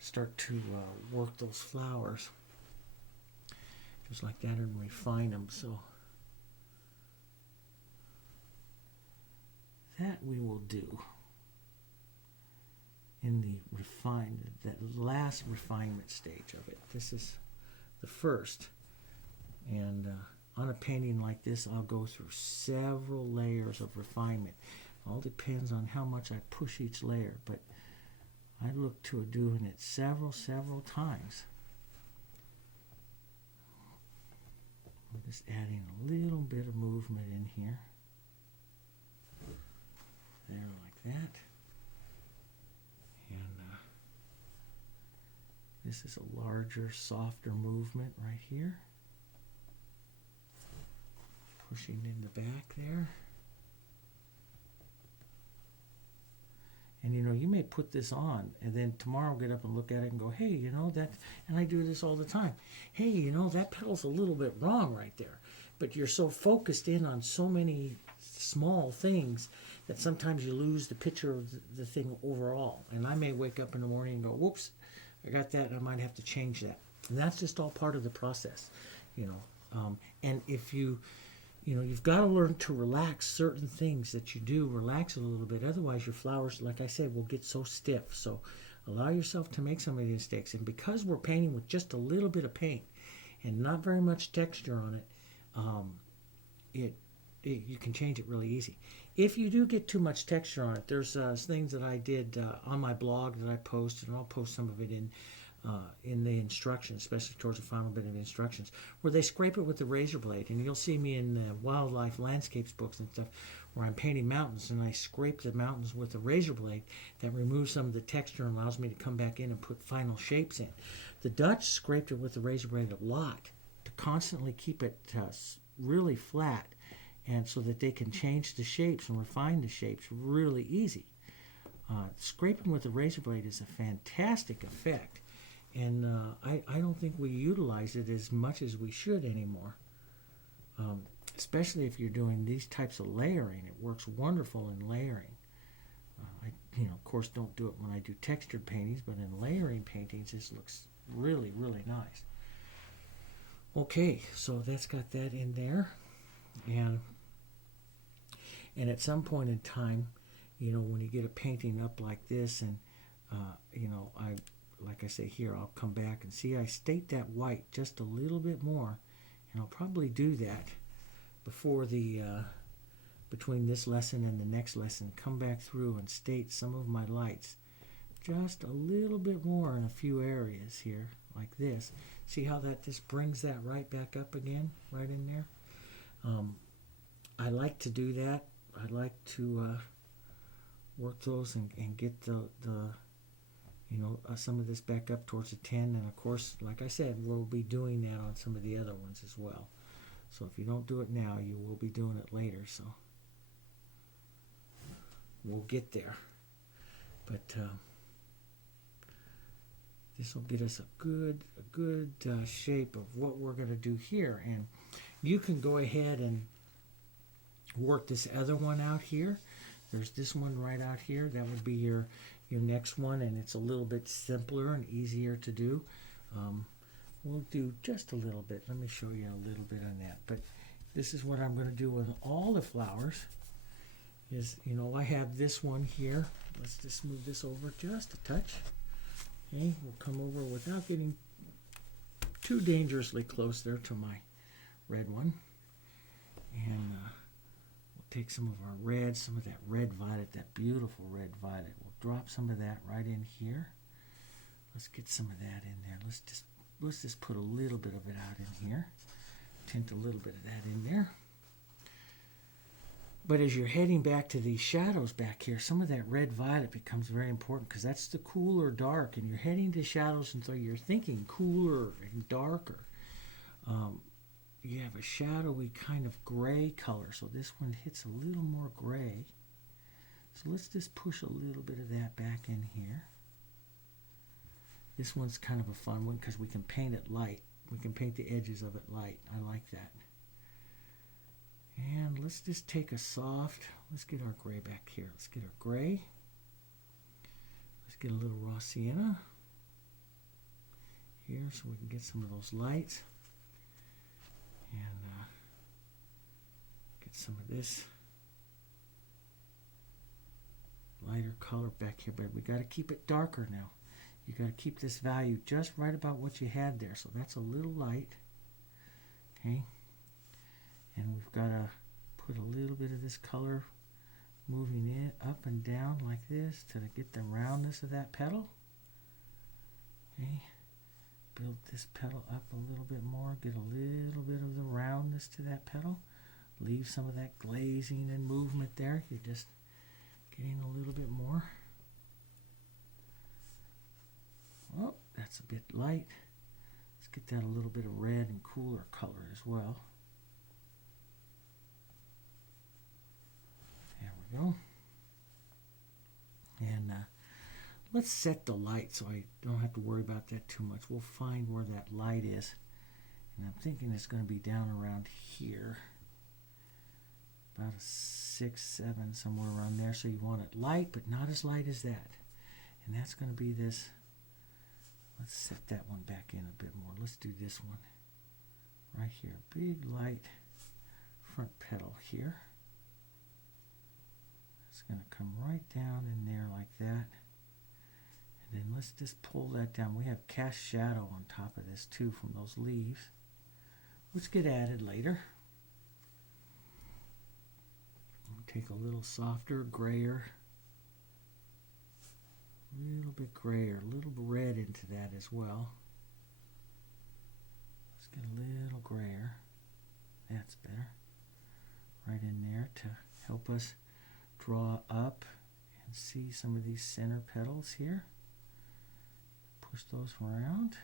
start to work those flowers just like that and refine them. So that we will do in the that last refinement stage of it. This is the first. And on a painting like this, I'll go through several layers of refinement. All depends on how much I push each layer, but I look to doing it several times. I'm just adding a little bit of movement in here. There, like that. And this is a larger, softer movement right here. Pushing in the back there. And you know, you may put this on and then tomorrow get up and look at it and go, hey, you know, that, and I do this all the time. Hey, you know, that petal's a little bit wrong right there. But you're so focused in on so many small things that sometimes you lose the picture of the thing overall. And I may wake up in the morning and go, whoops, I got that, and I might have to change that. And that's just all part of the process, you know. And if you know, you've got to learn to relax certain things that you do. Relax it a little bit. Otherwise, your flowers, like I said, will get so stiff. So allow yourself to make some of these mistakes. And because we're painting with just a little bit of paint and not very much texture on it, you can change it really easy. If you do get too much texture on it, there's things that I did on my blog that I posted, and I'll post some of it in the instructions, especially towards the final bit of instructions, where they scrape it with the razor blade. And you'll see me in the wildlife landscapes books and stuff where I'm painting mountains, and I scrape the mountains with a razor blade that removes some of the texture and allows me to come back in and put final shapes in. The Dutch scraped it with the razor blade a lot to constantly keep it really flat, and so that they can change the shapes and refine the shapes really easy. Scraping with the razor blade is a fantastic effect. And I don't think we utilize it as much as we should anymore. Especially if you're doing these types of layering. It works wonderful in layering. I, of course, don't do it when I do textured paintings, but in layering paintings, this looks really, really nice. Okay, so that's got that in there. And at some point in time, when you get a painting up like this, and, like I say here, I'll come back and see I state that white just a little bit more, and I'll probably do that before between this lesson and the next lesson, come back through and state some of my lights just a little bit more in a few areas here, like this. See how that just brings that right back up again, right in there? I like to do that. I like to work those and get some of this back up towards a 10. And of course, like I said, we'll be doing that on some of the other ones as well. So if you don't do it now, you will be doing it later. So we'll get there. But this will get us a good shape of what we're going to do here. And you can go ahead and work this other one out here. There's this one right out here. That would be your next one, and it's a little bit simpler and easier to do. We'll do just a little bit. Let me show you a little bit on that. But this is what I'm going to do with all the flowers. Is, I have this one here. Let's just move this over just a touch. Okay, we'll come over without getting too dangerously close there to my red one. And we'll take some of our red, some of that red violet, that beautiful red violet. We'll drop some of that right in here. Let's get some of that in there. Let's just put a little bit of it out in here. Tint a little bit of that in there. But as you're heading back to these shadows back here, some of that red violet becomes very important because that's the cooler dark, and you're heading to shadows, and so you're thinking cooler and darker. You have a shadowy kind of gray color, so this one hits a little more gray. So let's just push a little bit of that back in here. This one's kind of a fun one because we can paint it light. We can paint the edges of it light. I like that. And let's just take a soft, let's get our gray back here. Let's get our gray. Let's get a little raw sienna here so we can get some of those lights. And get some of this lighter color back here, but we got to keep it darker now. You got to keep this value just right about what you had there. So that's a little light. Okay. And we've got to put a little bit of this color moving it up and down like this to get the roundness of that petal. Okay. Build this petal up a little bit more. Get a little bit of the roundness to that petal. Leave some of that glazing and movement there. You're just getting a little bit more. Oh, that's a bit light. Let's get that a little bit of red and cooler color as well. There we go. And let's set the light so I don't have to worry about that too much. We'll find where that light is. And I'm thinking it's going to be down around here. About a 6, 7, somewhere around there. So you want it light, but not as light as that. And that's going to be this. Let's set that one back in a bit more. Let's do this one right here. Big light front petal here. It's going to come right down in there like that. And then let's just pull that down. We have cast shadow on top of this too from those leaves, which get added later. Take a little softer, grayer, a little bit grayer, a little red into that as well. Let's get a little grayer. That's better. Right in there to help us draw up and see some of these center petals here. Push those around.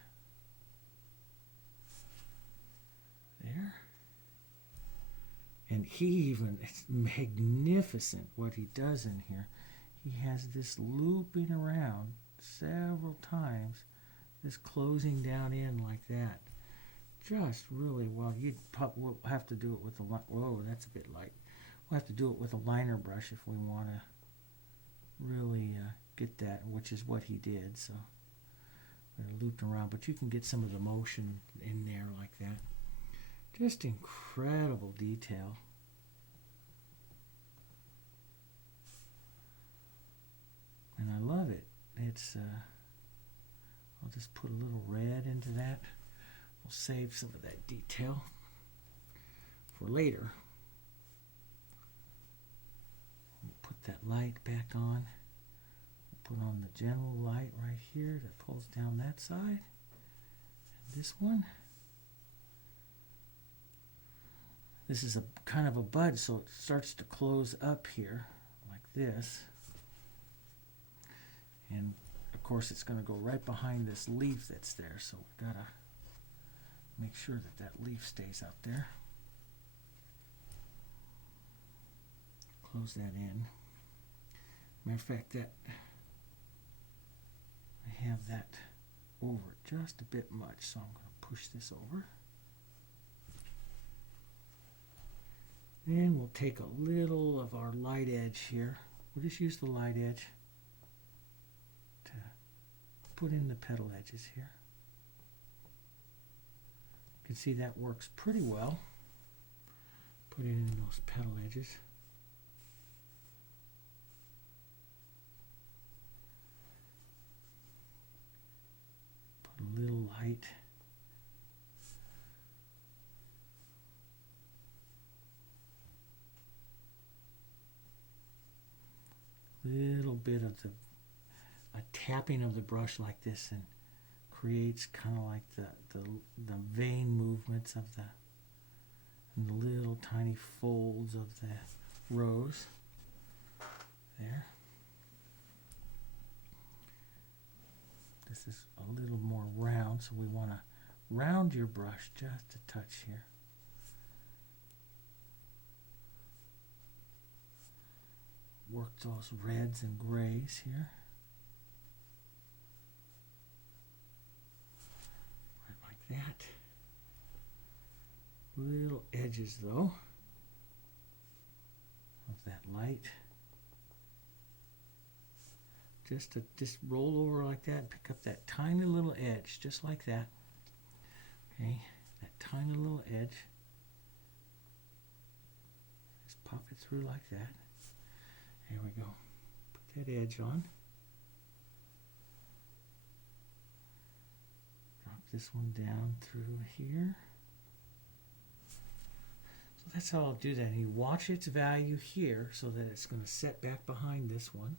There. And it's magnificent what he does in here. He has this looping around several times, this closing down in like that. Just really well. We'll have to do it with whoa, that's a bit light. We'll have to do it with a liner brush if we want to really get that, which is what he did. So looped around, but you can get some of the motion in there like that. Just incredible detail. And I love it. It's, I'll just put a little red into that. We'll save some of that detail for later. We'll put that light back on. We'll put on the general light right here that pulls down that side. And this one. This is a kind of a bud, so it starts to close up here like this. And of course it's going to go right behind this leaf that's there, so we've got to make sure that that leaf stays out there. Close that in. Matter of fact, that I have that over just a bit much, so I'm going to push this over. Then we'll take a little of our light edge here. We'll just use the light edge to put in the petal edges here. You can see that works pretty well. Put it in those petal edges. Put a little light. Little bit of a tapping of the brush like this, and creates kind of like the vein movements of the little tiny folds of the rose there. This is a little more round, so we want to round your brush just a touch here. Work those reds and grays here. Right like that. Little edges though of that light. Just roll over like that and pick up that tiny little edge, just like that. Okay, that tiny little edge. Just pop it through like that. There we go. Put that edge on. Drop this one down through here. So that's how I'll do that. And you watch its value here so that it's going to set back behind this one.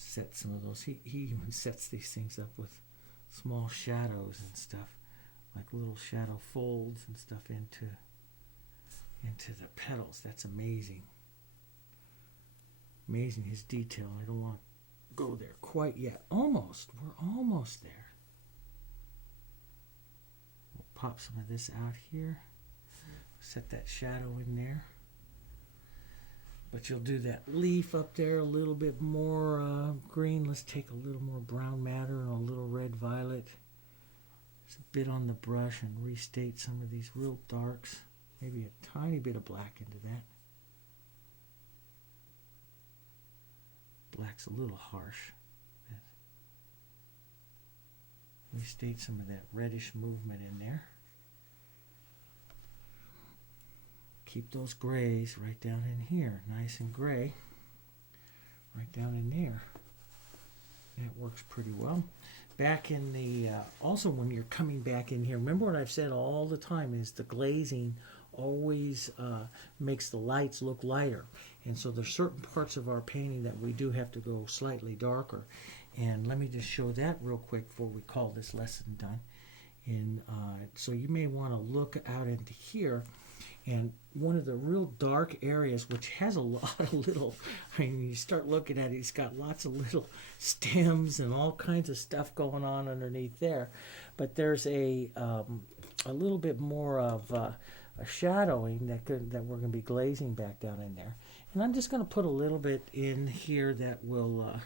Set some of those. He even sets these things up with small shadows and stuff, like little shadow folds and stuff into the petals. That's amazing. Amazing, his detail. I don't want to go there quite yet. Almost. We're almost there. We'll pop some of this out here. Set that shadow in there. But you'll do that leaf up there a little bit more green. Let's take a little more brown matter and a little red violet. Just a bit on the brush and restate some of these real darks. Maybe a tiny bit of black into that. Black's a little harsh. Restate some of that reddish movement in there. Keep those grays right down in here, nice and gray, right down in there. That works pretty well. Back in the, also when you're coming back in here, remember what I've said all the time is the glazing always makes the lights look lighter. And so there's certain parts of our painting that we do have to go slightly darker. And let me just show that real quick before we call this lesson done. So you may want to look out into here. And one of the real dark areas, which has a lot of little, I mean, you start looking at it, it's got lots of little stems and all kinds of stuff going on underneath there. But there's a little bit more of a shadowing that we're going to be glazing back down in there. And I'm just going to put a little bit in here that will,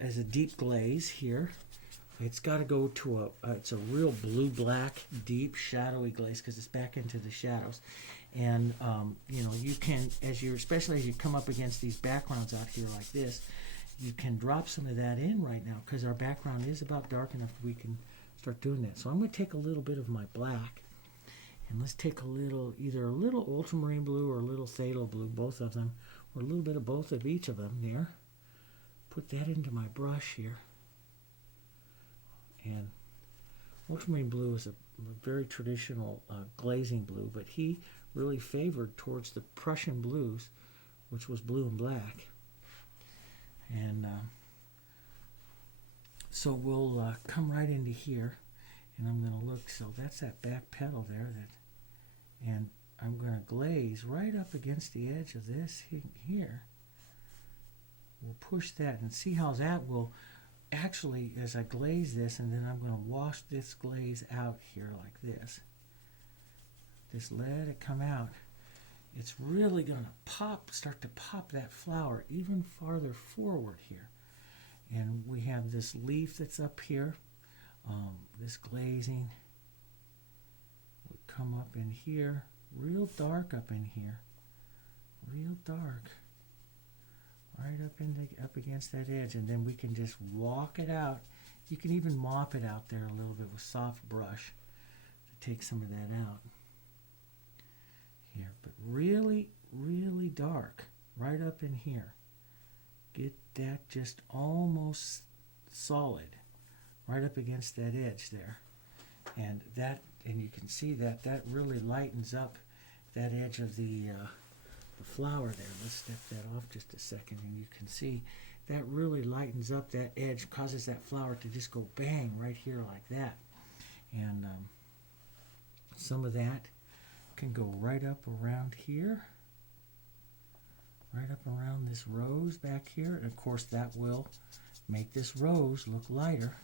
as a deep glaze here. It's got to go to it's a real blue-black, deep, shadowy glaze because it's back into the shadows. And, you know, you can, especially as you come up against these backgrounds out here like this, you can drop some of that in right now because our background is about dark enough we can start doing that. So I'm going to take a little bit of my black, and let's take either a little ultramarine blue or a little phthalo blue, both of them, or a little bit of both of each of them there. Put that into my brush here. And ultramarine blue is a very traditional glazing blue, but he really favored towards the Prussian blues, which was blue and black. And so we'll come right into here, and I'm going to look. So that's that back petal there, and I'm going to glaze right up against the edge of this here. We'll push that and see how that will. Actually, as I glaze this, and then I'm going to wash this glaze out here like this. Just let it come out. It's really going to start to pop that flower even farther forward here. And we have this leaf that's up here. This glazing would come up in here, real dark up in here, real dark. Right up against that edge, and then we can just walk it out. You can even mop it out there a little bit with soft brush to take some of that out here. But really, really dark right up in here. Get that just almost solid right up against that edge there. And you can see that really lightens up that edge of the flower there. Let's step that off just a second, and you can see that really lightens up that edge, causes that flower to just go bang right here like that. And some of that can go right up around here, right up around this rose back here. And of course that will make this rose look lighter.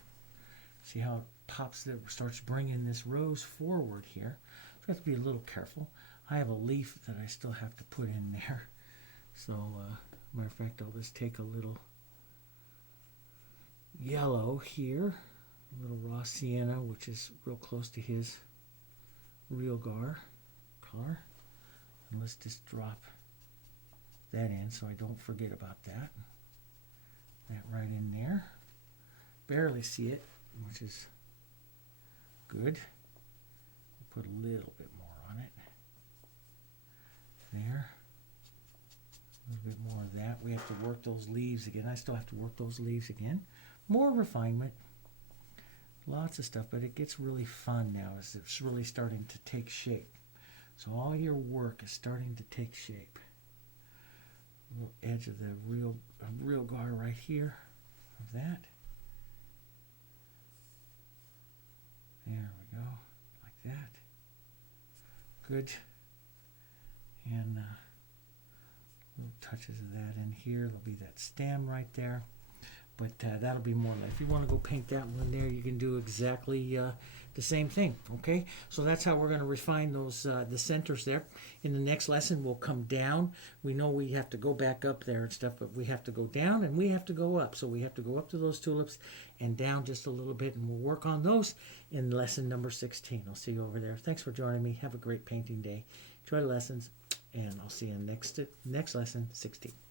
See how it pops, it starts bringing this rose forward here. So we have to be a little careful. I have a leaf that I still have to put in there. So, matter of fact, I'll just take a little yellow here, a little raw sienna, which is real close to his real color. And let's just drop that in so I don't forget about that. That right in there. Barely see it, which is good. put a little bit more on it. There. A little bit more of that. We have to work those leaves again. I still have to work those leaves again. More refinement. Lots of stuff, but it gets really fun now as it's really starting to take shape. So all your work is starting to take shape. A little edge of the real gar right here of that. There we go, like that. Good. And little touches of that in here. There'll be that stem right there. But that'll be more like, if you want to go paint that one there, you can do exactly the same thing, okay? So that's how we're going to refine those the centers there. In the next lesson, we'll come down. We know we have to go back up there and stuff, but we have to go down and we have to go up. So we have to go up to those tulips and down just a little bit, and we'll work on those in lesson number 16. I'll see you over there. Thanks for joining me. Have a great painting day. Enjoy the lessons, and I'll see you in next lesson 16.